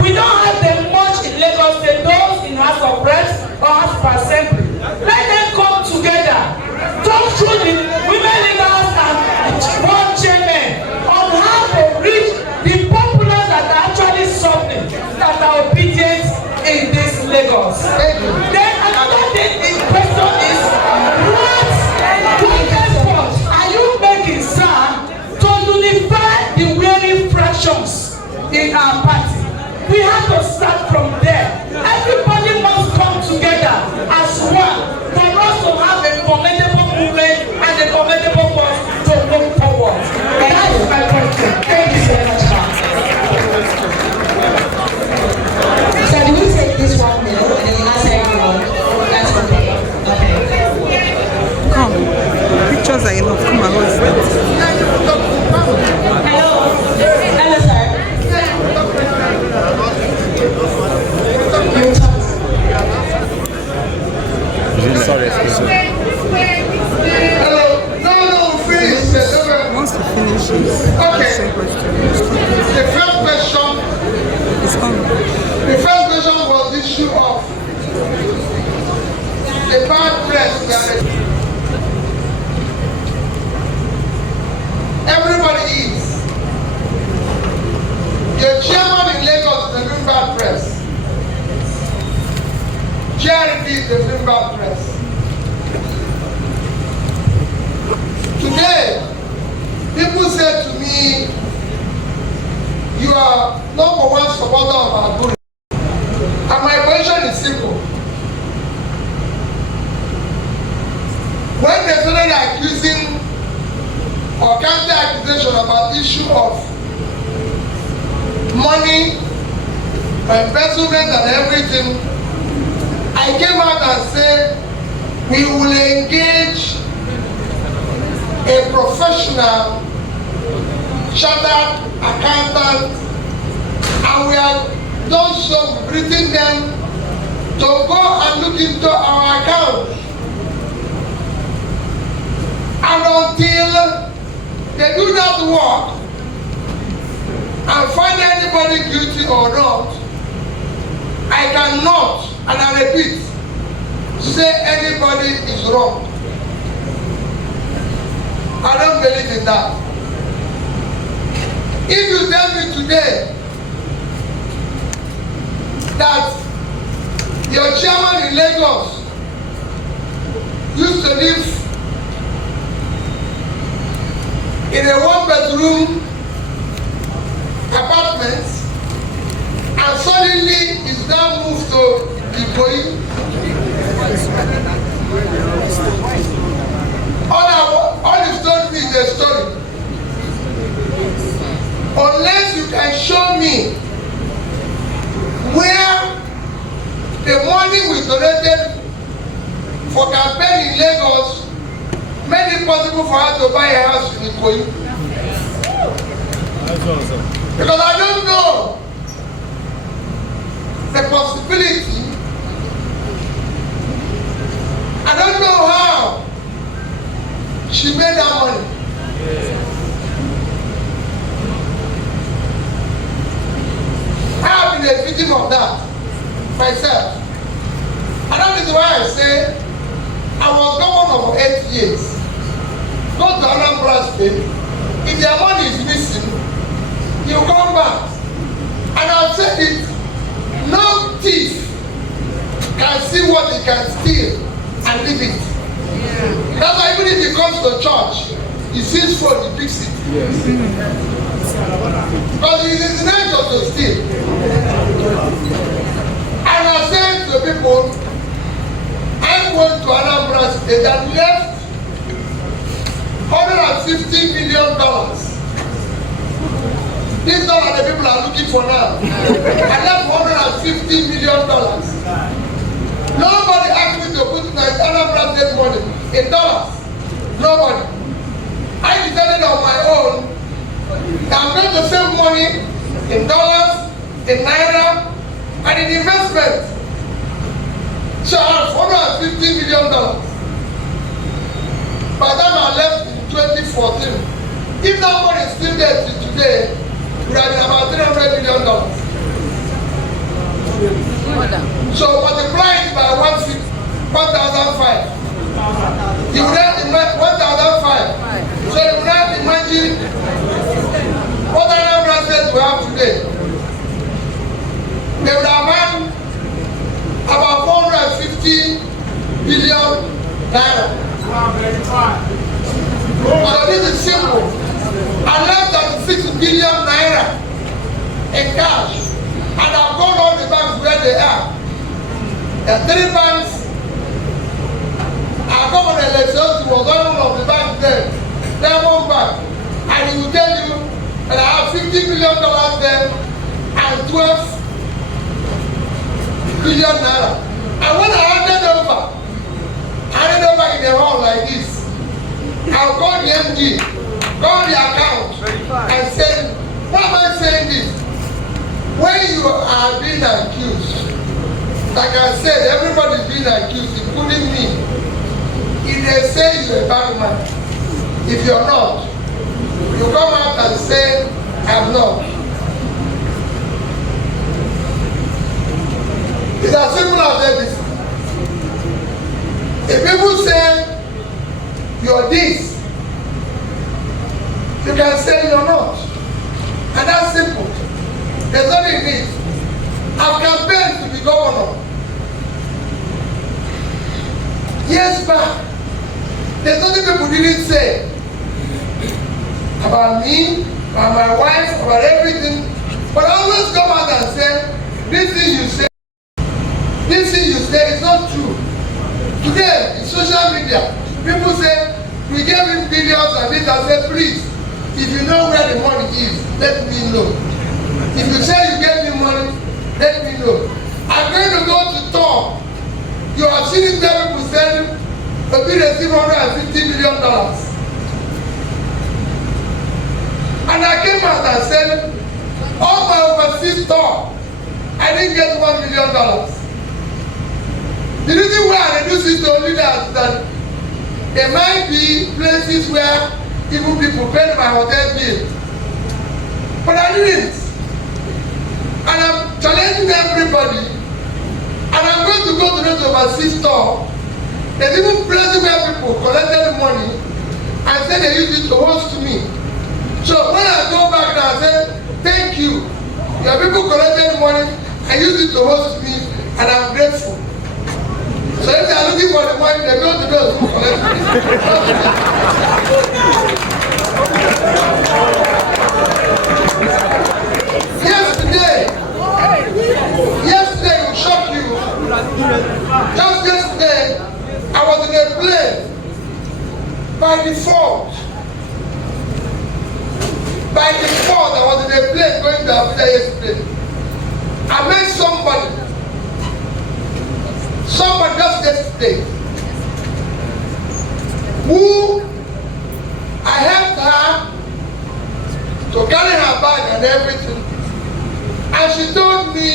We don't have them much in Lagos State, those in House of Reps or House of Assembly. Let them come together, talk through the women leaders and one chairman on how to reach the populace that are actually suffering, that are obedient in this Lagos. Then another thing in question is, what effort are you making, sir, to unify the wearing fractions in our party? We have to start from there. Everybody must come together as one for us to have a formidable movement and a formidable force to move forward. That is my question. Thank you very much, ma'am. So do we take this 1 minute and then you answer everyone? That's okay. Okay. Come. Pictures are enough. Come and hold it. Hello. Hello, sir. Sorry, Hello. No, finish. Once you finish it, Okay. The first question. it's coming. The first question was the issue of the bad press. Everybody is. Your chairman in Lagos is the bad press. Charity is the bad press. Today, people say to me, you are number one supporter of our guru. And my question is simple. When they started accusing or counter-accusation about the issue of money, embezzlement and everything, I came out and said, we will engage a professional chartered accountant, and we have done so, we've written them to go and look into our account. And until they do that work and find anybody guilty or not, I cannot, and I repeat, say anybody is wrong. I don't believe in that. If you tell me today that your chairman in Lagos used to live in a one-bedroom apartment and suddenly is now moved to Ikoyi, all you've told me is a story. Unless you can show me where the money we donated for campaign in Lagos made it possible for her to buy a house in Ikoyi. Because I don't know the possibility. I don't know how she made that money. I have been a victim of that myself. And that is why I say I was governor for 8 years. Go to Anambra State. If their money is missing, you come back. And I've said it, no thief can see what he can steal and leave it. That's why even if he comes to the church, he sees phone, he picks it. Because it is nature to steal. And I said to the people, I'm going to Anambra State and left $150 million. These dollars the people are looking for now. I left $150 million. Nobody asked me to put Anambra State money in dollars. Nobody. I decided on my own that I'm going to save money in dollars, in naira, and in investment. So I have $450 million. By the time I left in 2014, if that money is still there till today, it would have been about $300 million. So multiply it by 1,005. You would have imagine 1,005. So you would have imagine what Anambra State we have today. They would have had about 450 billion naira. So this is simple. I left 36 billion naira in cash, and I've gone all the banks where they are. There are 3 banks. Our governor was one of the banks there. Diamond Bank, and he will tell you that I have $50 million there and 12 billion naira. And when I handed over in a hall like this, I'll call the MD, call the account, and say, why am I saying this? When you are being accused, like I said, everybody is being accused, including me. If they say you're a bad man, if you're not, you come out and say, I'm not. It's as simple as ABC. If people say you're this, you can say you're not. And that's simple. There's nothing in it. I've campaigned to be governor. Years back, there's nothing people didn't say about me, about my wife, about everything. But I always come out and say, this thing you say is not true. Today, in social media, people say, we gave him billions and this. I say, please, if you know where the money is, let me know. If you say you gave me money, let me know. I'm going to go to talk. You are seeing there people saying, Obi received $150 million. And I came out and said, all my overseas talk, I didn't get $1 million. The reason why I reduce it to only that there might be places where even people pay my hotel bill. But I didn't. And I'm challenging everybody. And I'm going to go to those overseas store. There's even places where people collected money and said they used it to host me. So when I go back now, I say, thank you. Your people collected money and used it to host me, and I'm grateful. So if they are looking for the money, they go to those who collect Yesterday will shock you. Just yesterday, I was in a plane. By default, I was in a plane going to Abuja yesterday. I met somebody just yesterday, who I helped her to carry her bag and everything. And she told me,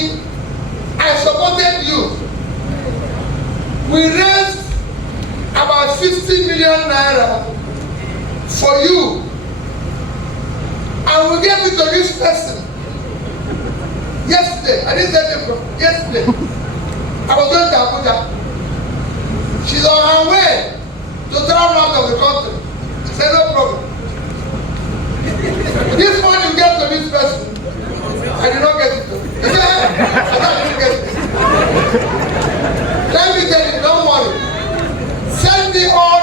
I supported you. We raised about 60 million naira for you. And we gave it to this person. Yesterday, I didn't say it from yesterday. I was going to Abuja. She's on her way to travel out of the country. I said, no problem. This money you gave to this person, I did not get it. He said, I didn't get it. Let me tell you, don't worry. Send me all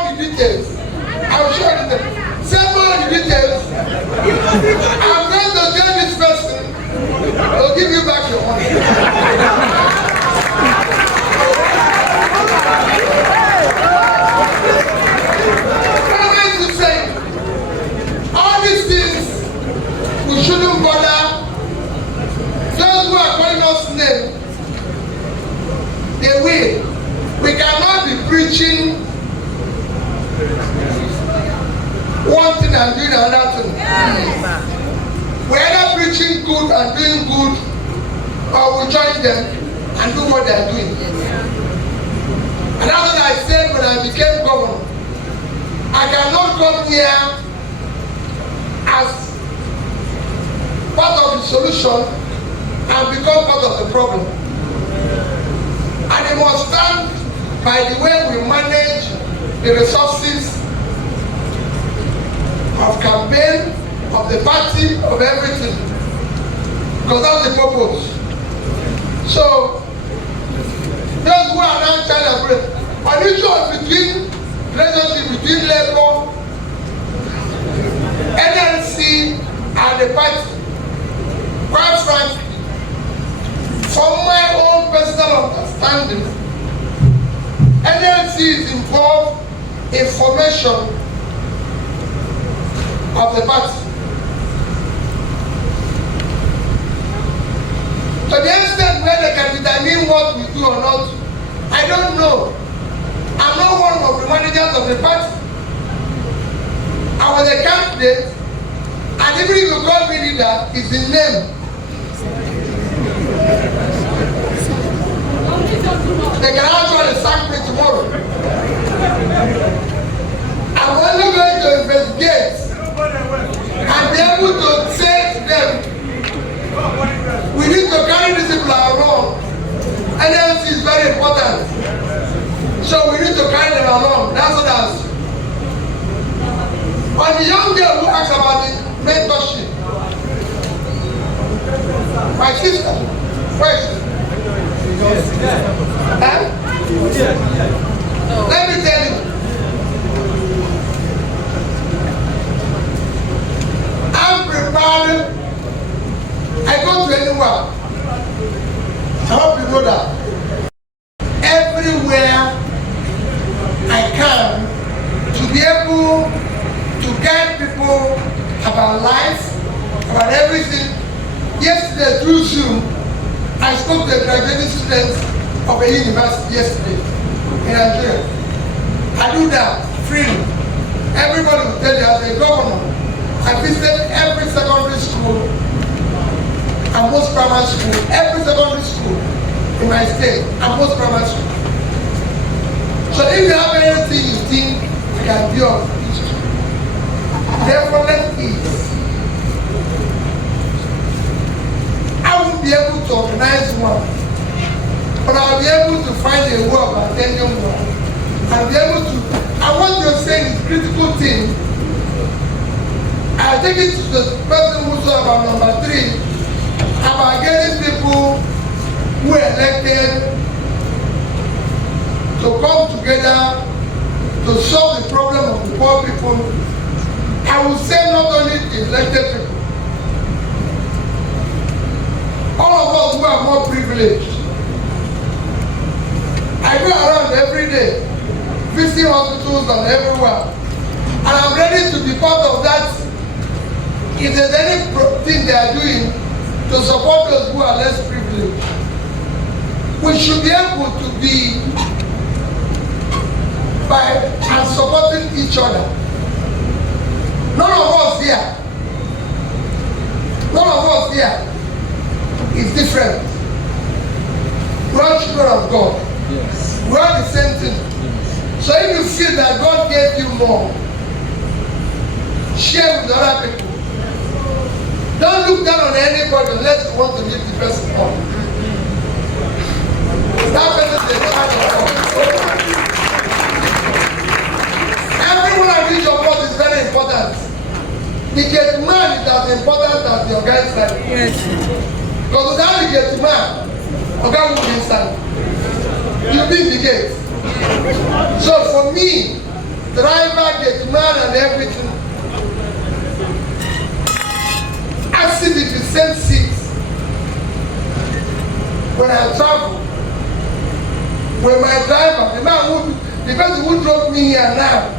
them and do what they are doing. And that's what I said when I became governor. I cannot come here as part of the solution and become part of the problem. And it must stand by the way we manage the resources of campaign, of the party, of everything. Because that's the purpose. So, those who are now trying to break, on issue relationship between Labour, NLC, and the party, quite frankly, from my own personal understanding, NLC is involved in formation of the party. To the extent where they can determine what we do or not, I don't know. I'm not one of the managers of the party. I was a candidate, and even if you call me leader, it's the name. They can actually sack me tomorrow. I'm only going to investigate and be able to say to them, we need to carry this people along. NLC is very important. So we need to carry them along. That's what I was. On the young girl who asked about the mentorship, my sister, first. Let me tell you. I'm prepared. I go to anywhere. I hope you know that. Everywhere I can to be able to guide people about life, about everything. Yesterday through Zoom, I spoke to the graduating students of a university yesterday in Nigeria. I do that freely. Everybody will tell you as a governor, I visited every secondary school and most primary school, every secondary school in my state and most primary school. So if you have anything you think you can do of it, therefore let it. I won't be able to organize one, but I'll be able to find a way of attending one. I'll be able to, and what you're saying is critical thing. I'll take it to the person who's about number 3, about getting people who are elected to come together to solve the problem of the poor people. I will say not only the elected people, all of us who are more privileged. I go around every day, visiting hospitals and everywhere, and I'm ready to be part of that. If there's anything they are doing to support those who are less privileged, we should be able to be by and supporting each other. None of us here is different. We are children of God. Yes. We are the same thing. Yes. So if you feel that God gave you more, share with other people. Don't look down on anybody unless you want to lift the person up. That person is a child of God. Everyone at each of us is very important. The gate man is as important as the organizer. Yes. Because without the gate man, God will be inside. You be the gate. So for me, driver, gate man, and everything, I sit in the same seat when I travel. When my driver, the person who drove me here now,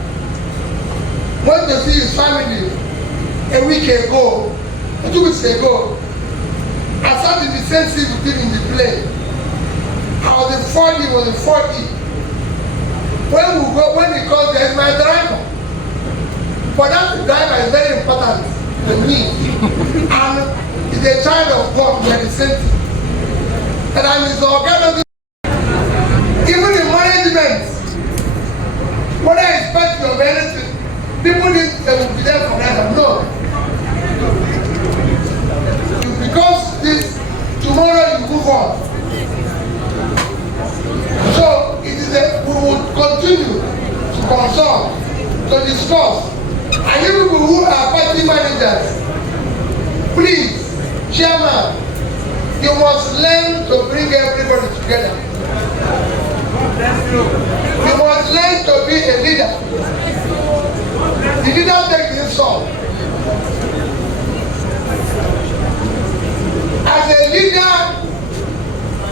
went to see his family a week ago, 2 weeks ago. I sat in the same seat with him in the plane. I was in 40, he was in 40. When he called, there's my driver. For that, the driver is very important to me. And he's a child of God, we are the same thing. and I'm his organization. Even in management, when I expect you of anything, people think they will be there forever. No. Because this, tomorrow you move on. So it is we will continue to consult, to discuss. And you people who are party managers, please, chairman, you must learn to bring everybody together. You must learn to be a leader. The leader takes the insult. As a leader,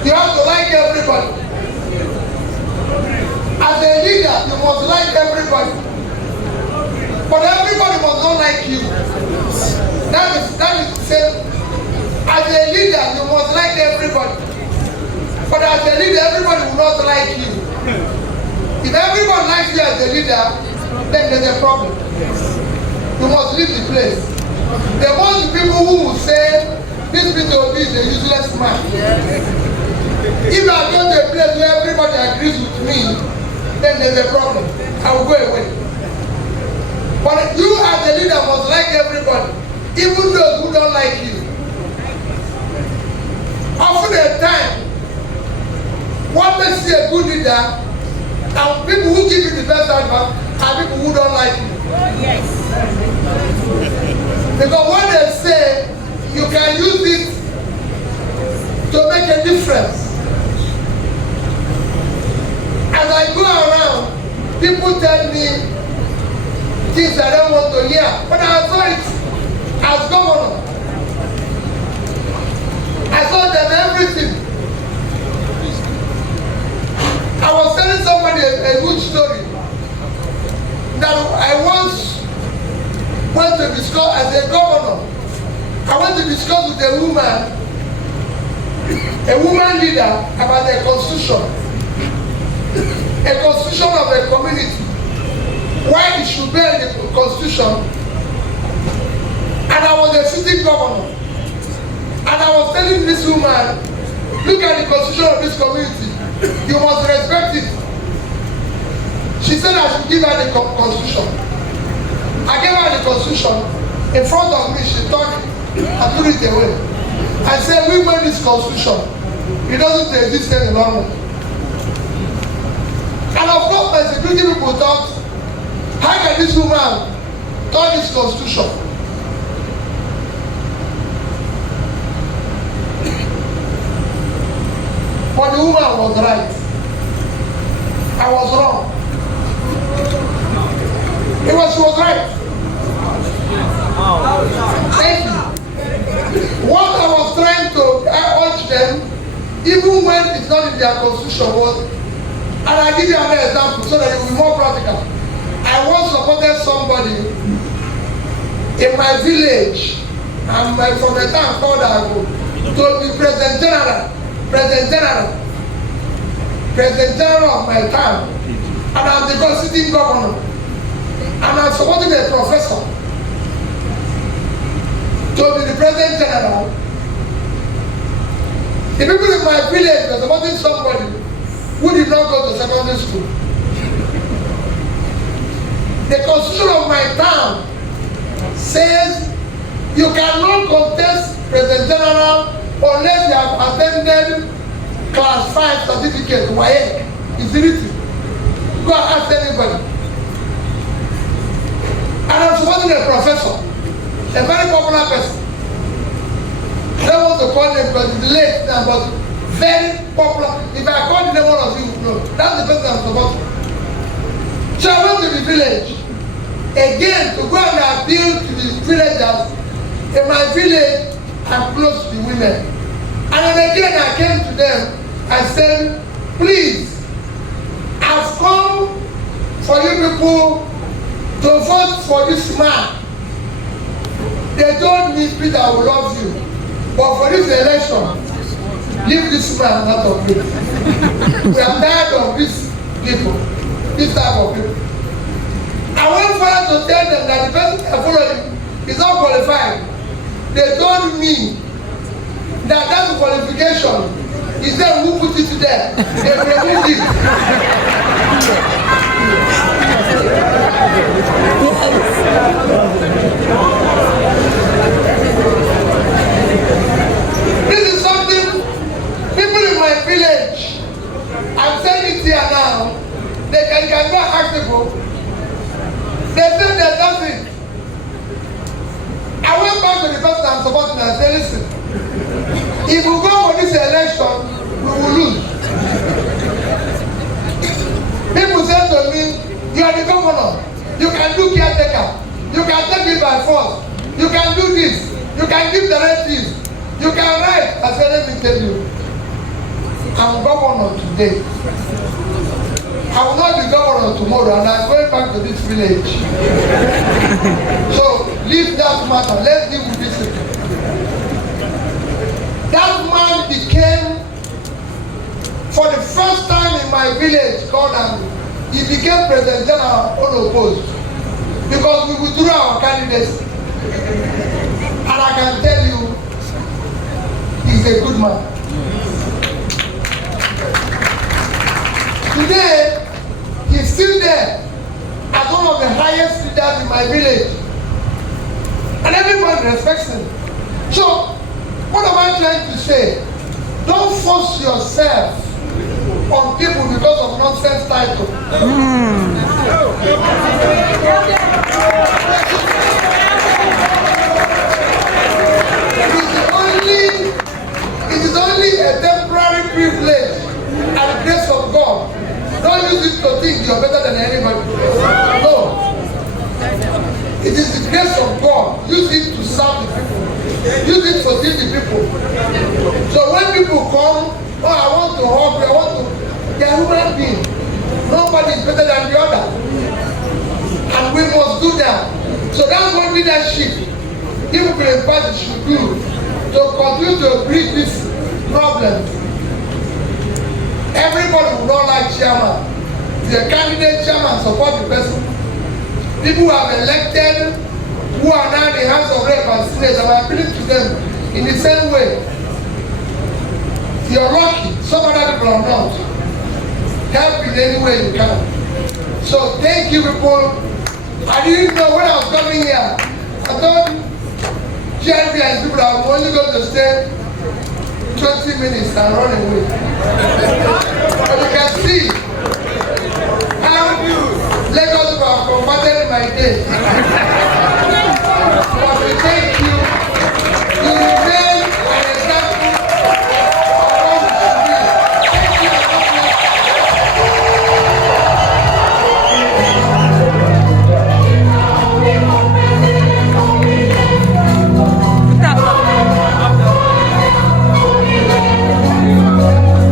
you have to like everybody. As a leader, you must like everybody. But everybody must not like you. That is the same. As a leader, you must like everybody. But as a leader, everybody will not like you. If everyone likes you as a leader, then there's a problem. You must leave the place. There must be people who will say, this Peter Obi is a useless man. If I go to a place where everybody agrees with me, then there's a problem. I will go away. But you as a leader must like everybody, even those who don't like you. Often at times, what makes you a good leader, and people who give you the best advice are people who don't like you. Yes. Because what they say, you can use it to make a difference. As I go around, people tell me things I don't want to hear. But I saw it as governor. I saw them everything. I was telling somebody a good story that I once went to discuss as a governor. I went to discuss with a woman leader about the constitution. A constitution of a community. Why it should be in the constitution. And I was a sitting governor. And I was telling this woman, look at the constitution of this community. You must respect it. She said I should give her the constitution. I gave her the constitution. In front of me, she took it and threw it away. I said, we made this constitution. It doesn't exist any longer. And of course, my security people thought, how can this woman turn this constitution? But the woman was right. I was wrong. She was right. Thank you. What I was trying to urge them, even when it's not in their constitution, was, and I give you another example so that it will be more practical. I once supported somebody in my village, and from the town called Dayo, to be President General of my town, and I'm the sitting governor, and I'm supporting a professor to be the President General. The people in my village were supporting somebody who did not go to secondary school. The constitution of my town says you cannot contest President General unless you have attended class 5 certificate, WAEC. It's written. Go and ask anybody. And I'm supporting a professor, a very popular person. I don't want to call him because it's late now, but very popular. If I call the name, one of you would know. That's the person I'm supporting. So I went to the village again to go and appeal to the villagers in my village and close to the women. And then again I came to them and said, please, I've come for you people to vote for this man. They told me, Peter, I will love you. But for this election, leave this man out of it. We are tired of these people, this type of people. I went further to tell them that the person I following is not qualified. They told me that that's a qualification He said, who put it there? They removed it. This is something people in my village, I'm saying it here now, they can go ask people. They said there's nothing. I went back to the person I'm supporting and said, listen, if we go for this election, we will lose. People say to me, you are the governor, you can do caretaker, you can take it by force, you can do this, you can give directives, you can write. I said, let me tell you, I'm governor today. I will not be governor tomorrow, and I'm going back to this village. So leave that matter. Let's deal with this. That man became, for the first time in my village, called and he became President General unopposed because we withdrew our candidacy. And I can tell you, he's a good man. Today, he's still there as one of the highest leaders in my village. And everyone respects him. So, what am I trying to say? Don't force yourself on people because of nonsense title. It is only a temporary privilege and the grace of God. Don't use it to think you're better than anybody. No. It is the grace of God. Use it to serve the people. Use it to teach the people. So when people come, oh, I want to help you, I want to, they are human beings. Nobody is better than the other. And we must do that. So that's what leadership, people in party should do to continue to bridge this problem. Everybody will not like chairman. The candidate chairman support the person. People who have elected, who are now in the hands of rep and senate, I'm appealing to them in the same way. You're lucky, some other people are not. Help in any way you can. So thank you people. I didn't know when I was coming here. I thought GRP and people are only going to stay 20 minutes and run away. But you can see how Lagos have converted my day. But we thank you. You remain an example of what we should be. Thank you.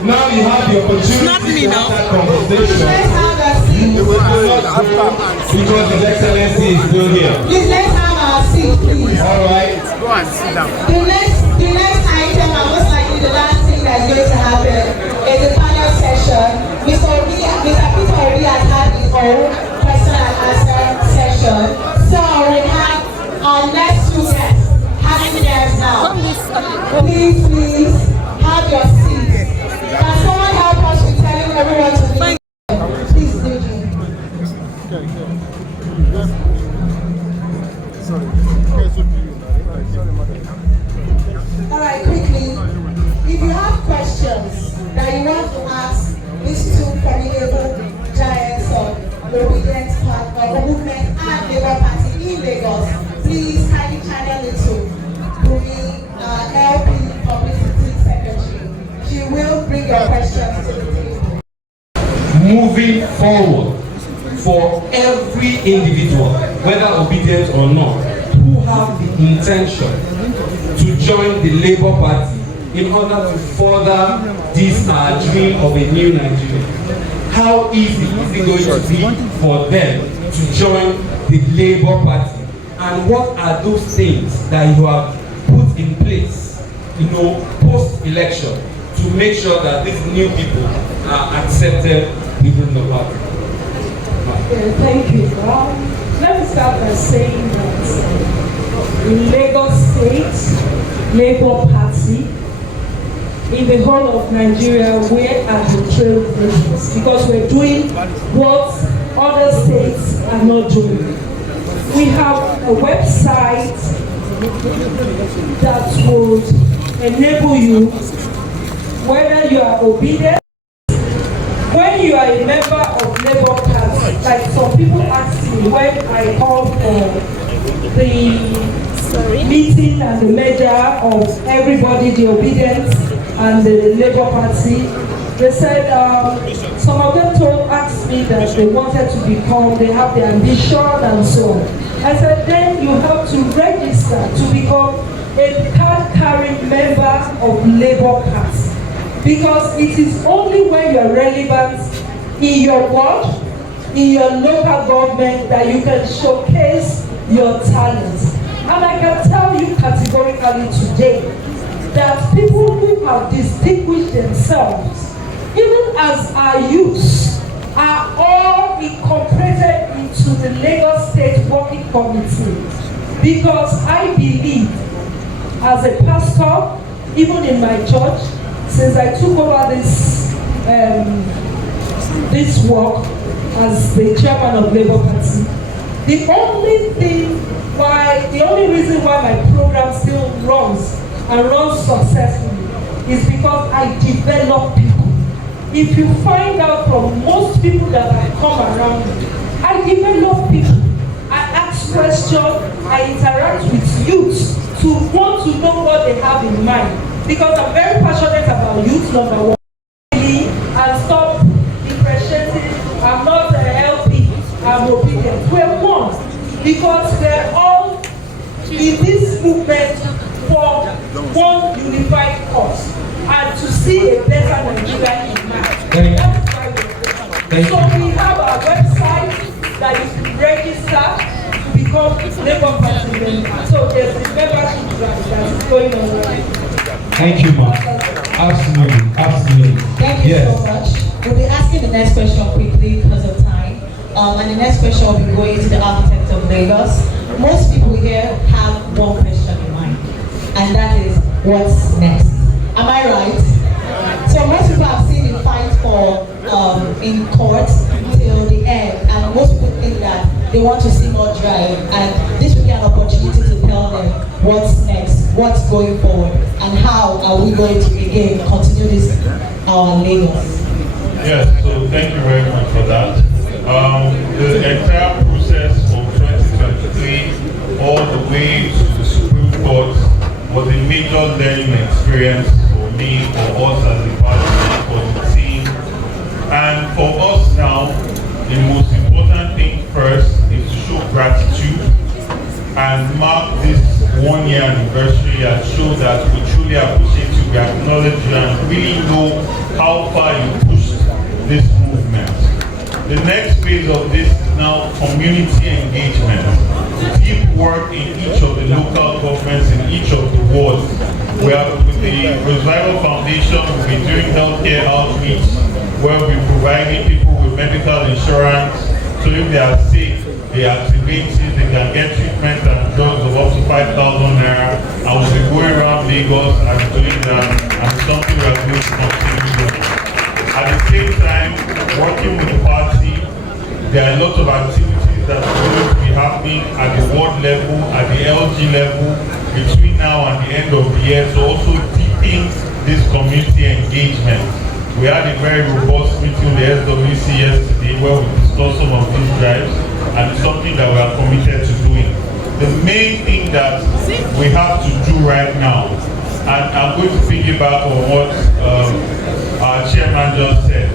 Now you have the opportunity Not me to now. have that conversation. Because His Excellency is still here. Please let's have our seat, please. All right. Go and sit down. The next item, and most likely the last thing that's going to happen, is the panel session. Mr. Peter Obi has had his own question and answer session. So we have our next two guests having theirs now. Please have your seat. Can someone help us with telling everyone to leave? Please, thank you. All right, quickly. If you have questions that you want to ask these two formidable giants of the Obidients movement and Labour Party in Lagos, please kindly channel it to Bumi, LP. your questions to the table. Moving forward, for every individual, whether obedient or not, who have the intention to join the Labour Party in order to further this dream of a new Nigeria, how easy is it going to be for them to join the Labour Party? And what are those things that you have put in place, post-election, to make sure that these new people are accepted within the party? Thank you. Let me start by saying that in Lagos State, Labour Party, in the whole of Nigeria, we are the trailblazers because we're doing what other states are not doing. We have a website that would enable you, whether you are obedient, when you are a member of Labour Party, like some people ask me when I called for the meeting and the merger of everybody, the Obedience and the Labour Party, they said some of them asked me that they wanted to become, they have the ambition and so on. I said then you have to register to become a card-carrying member of Labour Party. Because it is only when you are relevant in your ward, in your local government, that you can showcase your talents. And I can tell you categorically today that people who have distinguished themselves, even as our youths, are all incorporated into the Lagos State Working Committee. Because I believe, as a pastor, even in my church, since I took over this work as the chairman of Labour Party, the only reason why my program still runs and runs successfully is because I develop people. If you find out from most people that have come around me, I develop people. I ask questions, I interact with youth to want to know what they have in mind. Because I'm very passionate about youth, number one, and stop differentiating. I'm not a LP, I'm obedient. We're one, because we're all in this movement for one unified cause, and to see a better Nigeria in mind. That's why we're there. So we have our website that you can register to become Labour Party member. So there's the membership drive that's going on right now. Thank you, ma'am. Absolutely, absolutely. Thank you so much. We'll be asking the next question quickly because of time. And the next question will be going to the architect of Lagos. Most people here have one question in mind, and that is, what's next? Am I right? So most people have seen the fight for in court till the end, and most people think that they want to see more drive, and this will be an opportunity to tell them what's next, what's going forward, and how are we going to again continue this Lagos. Yes, so thank you very much for that. The entire process from 2023 all the way to the Supreme Court was a major learning experience for me, for us as a party, for the team. And for us now, the most important thing first is to show gratitude and mark this 1 year anniversary and show that we truly appreciate you, we acknowledge you, and really know how far you pushed this movement. The next phase of this is now community engagement. Deep work in each of the local governments, in each of the wards. We are with the Vivour Foundation, we'll be doing healthcare outreach, where we're providing people with medical insurance, so if they are sick, they activate it, they can get treatment and drugs of up to 5,000 naira. I will be going around Lagos and doing that, and something we are going to continue doing. At the same time, working with the party, there are a lot of activities that are going to be happening at the ward level, at the LG level, between now and the end of the year, to also deepen this community engagement. We had a very robust meeting with the SWC yesterday where we discussed some of these drives, and it's something that we are committed to doing. The main thing that we have to do right now, and I'm going to piggyback on what our chairman just said,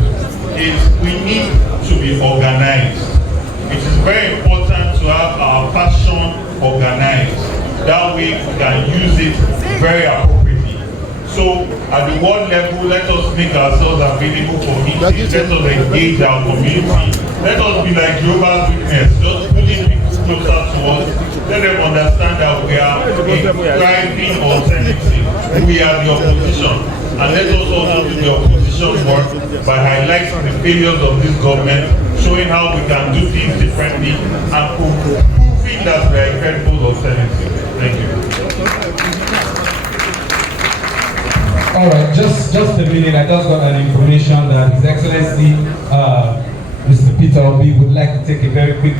is we need to be organized. It is very important to have our passion organized. That way we can use it very appropriately. So at the world level, let us make ourselves available for meetings, let us engage our community, let us be like Jehovah's Witness, just putting people closer to us, let them understand that we are a thriving alternative, we are the opposition, and let us also do the opposition work by highlighting the failures of this government, showing how we can do things differently, and proving that we are a credible alternative. Thank you. All right, just a minute. I just got an information that His Excellency, Mr. Peter Obi would like to take a very quick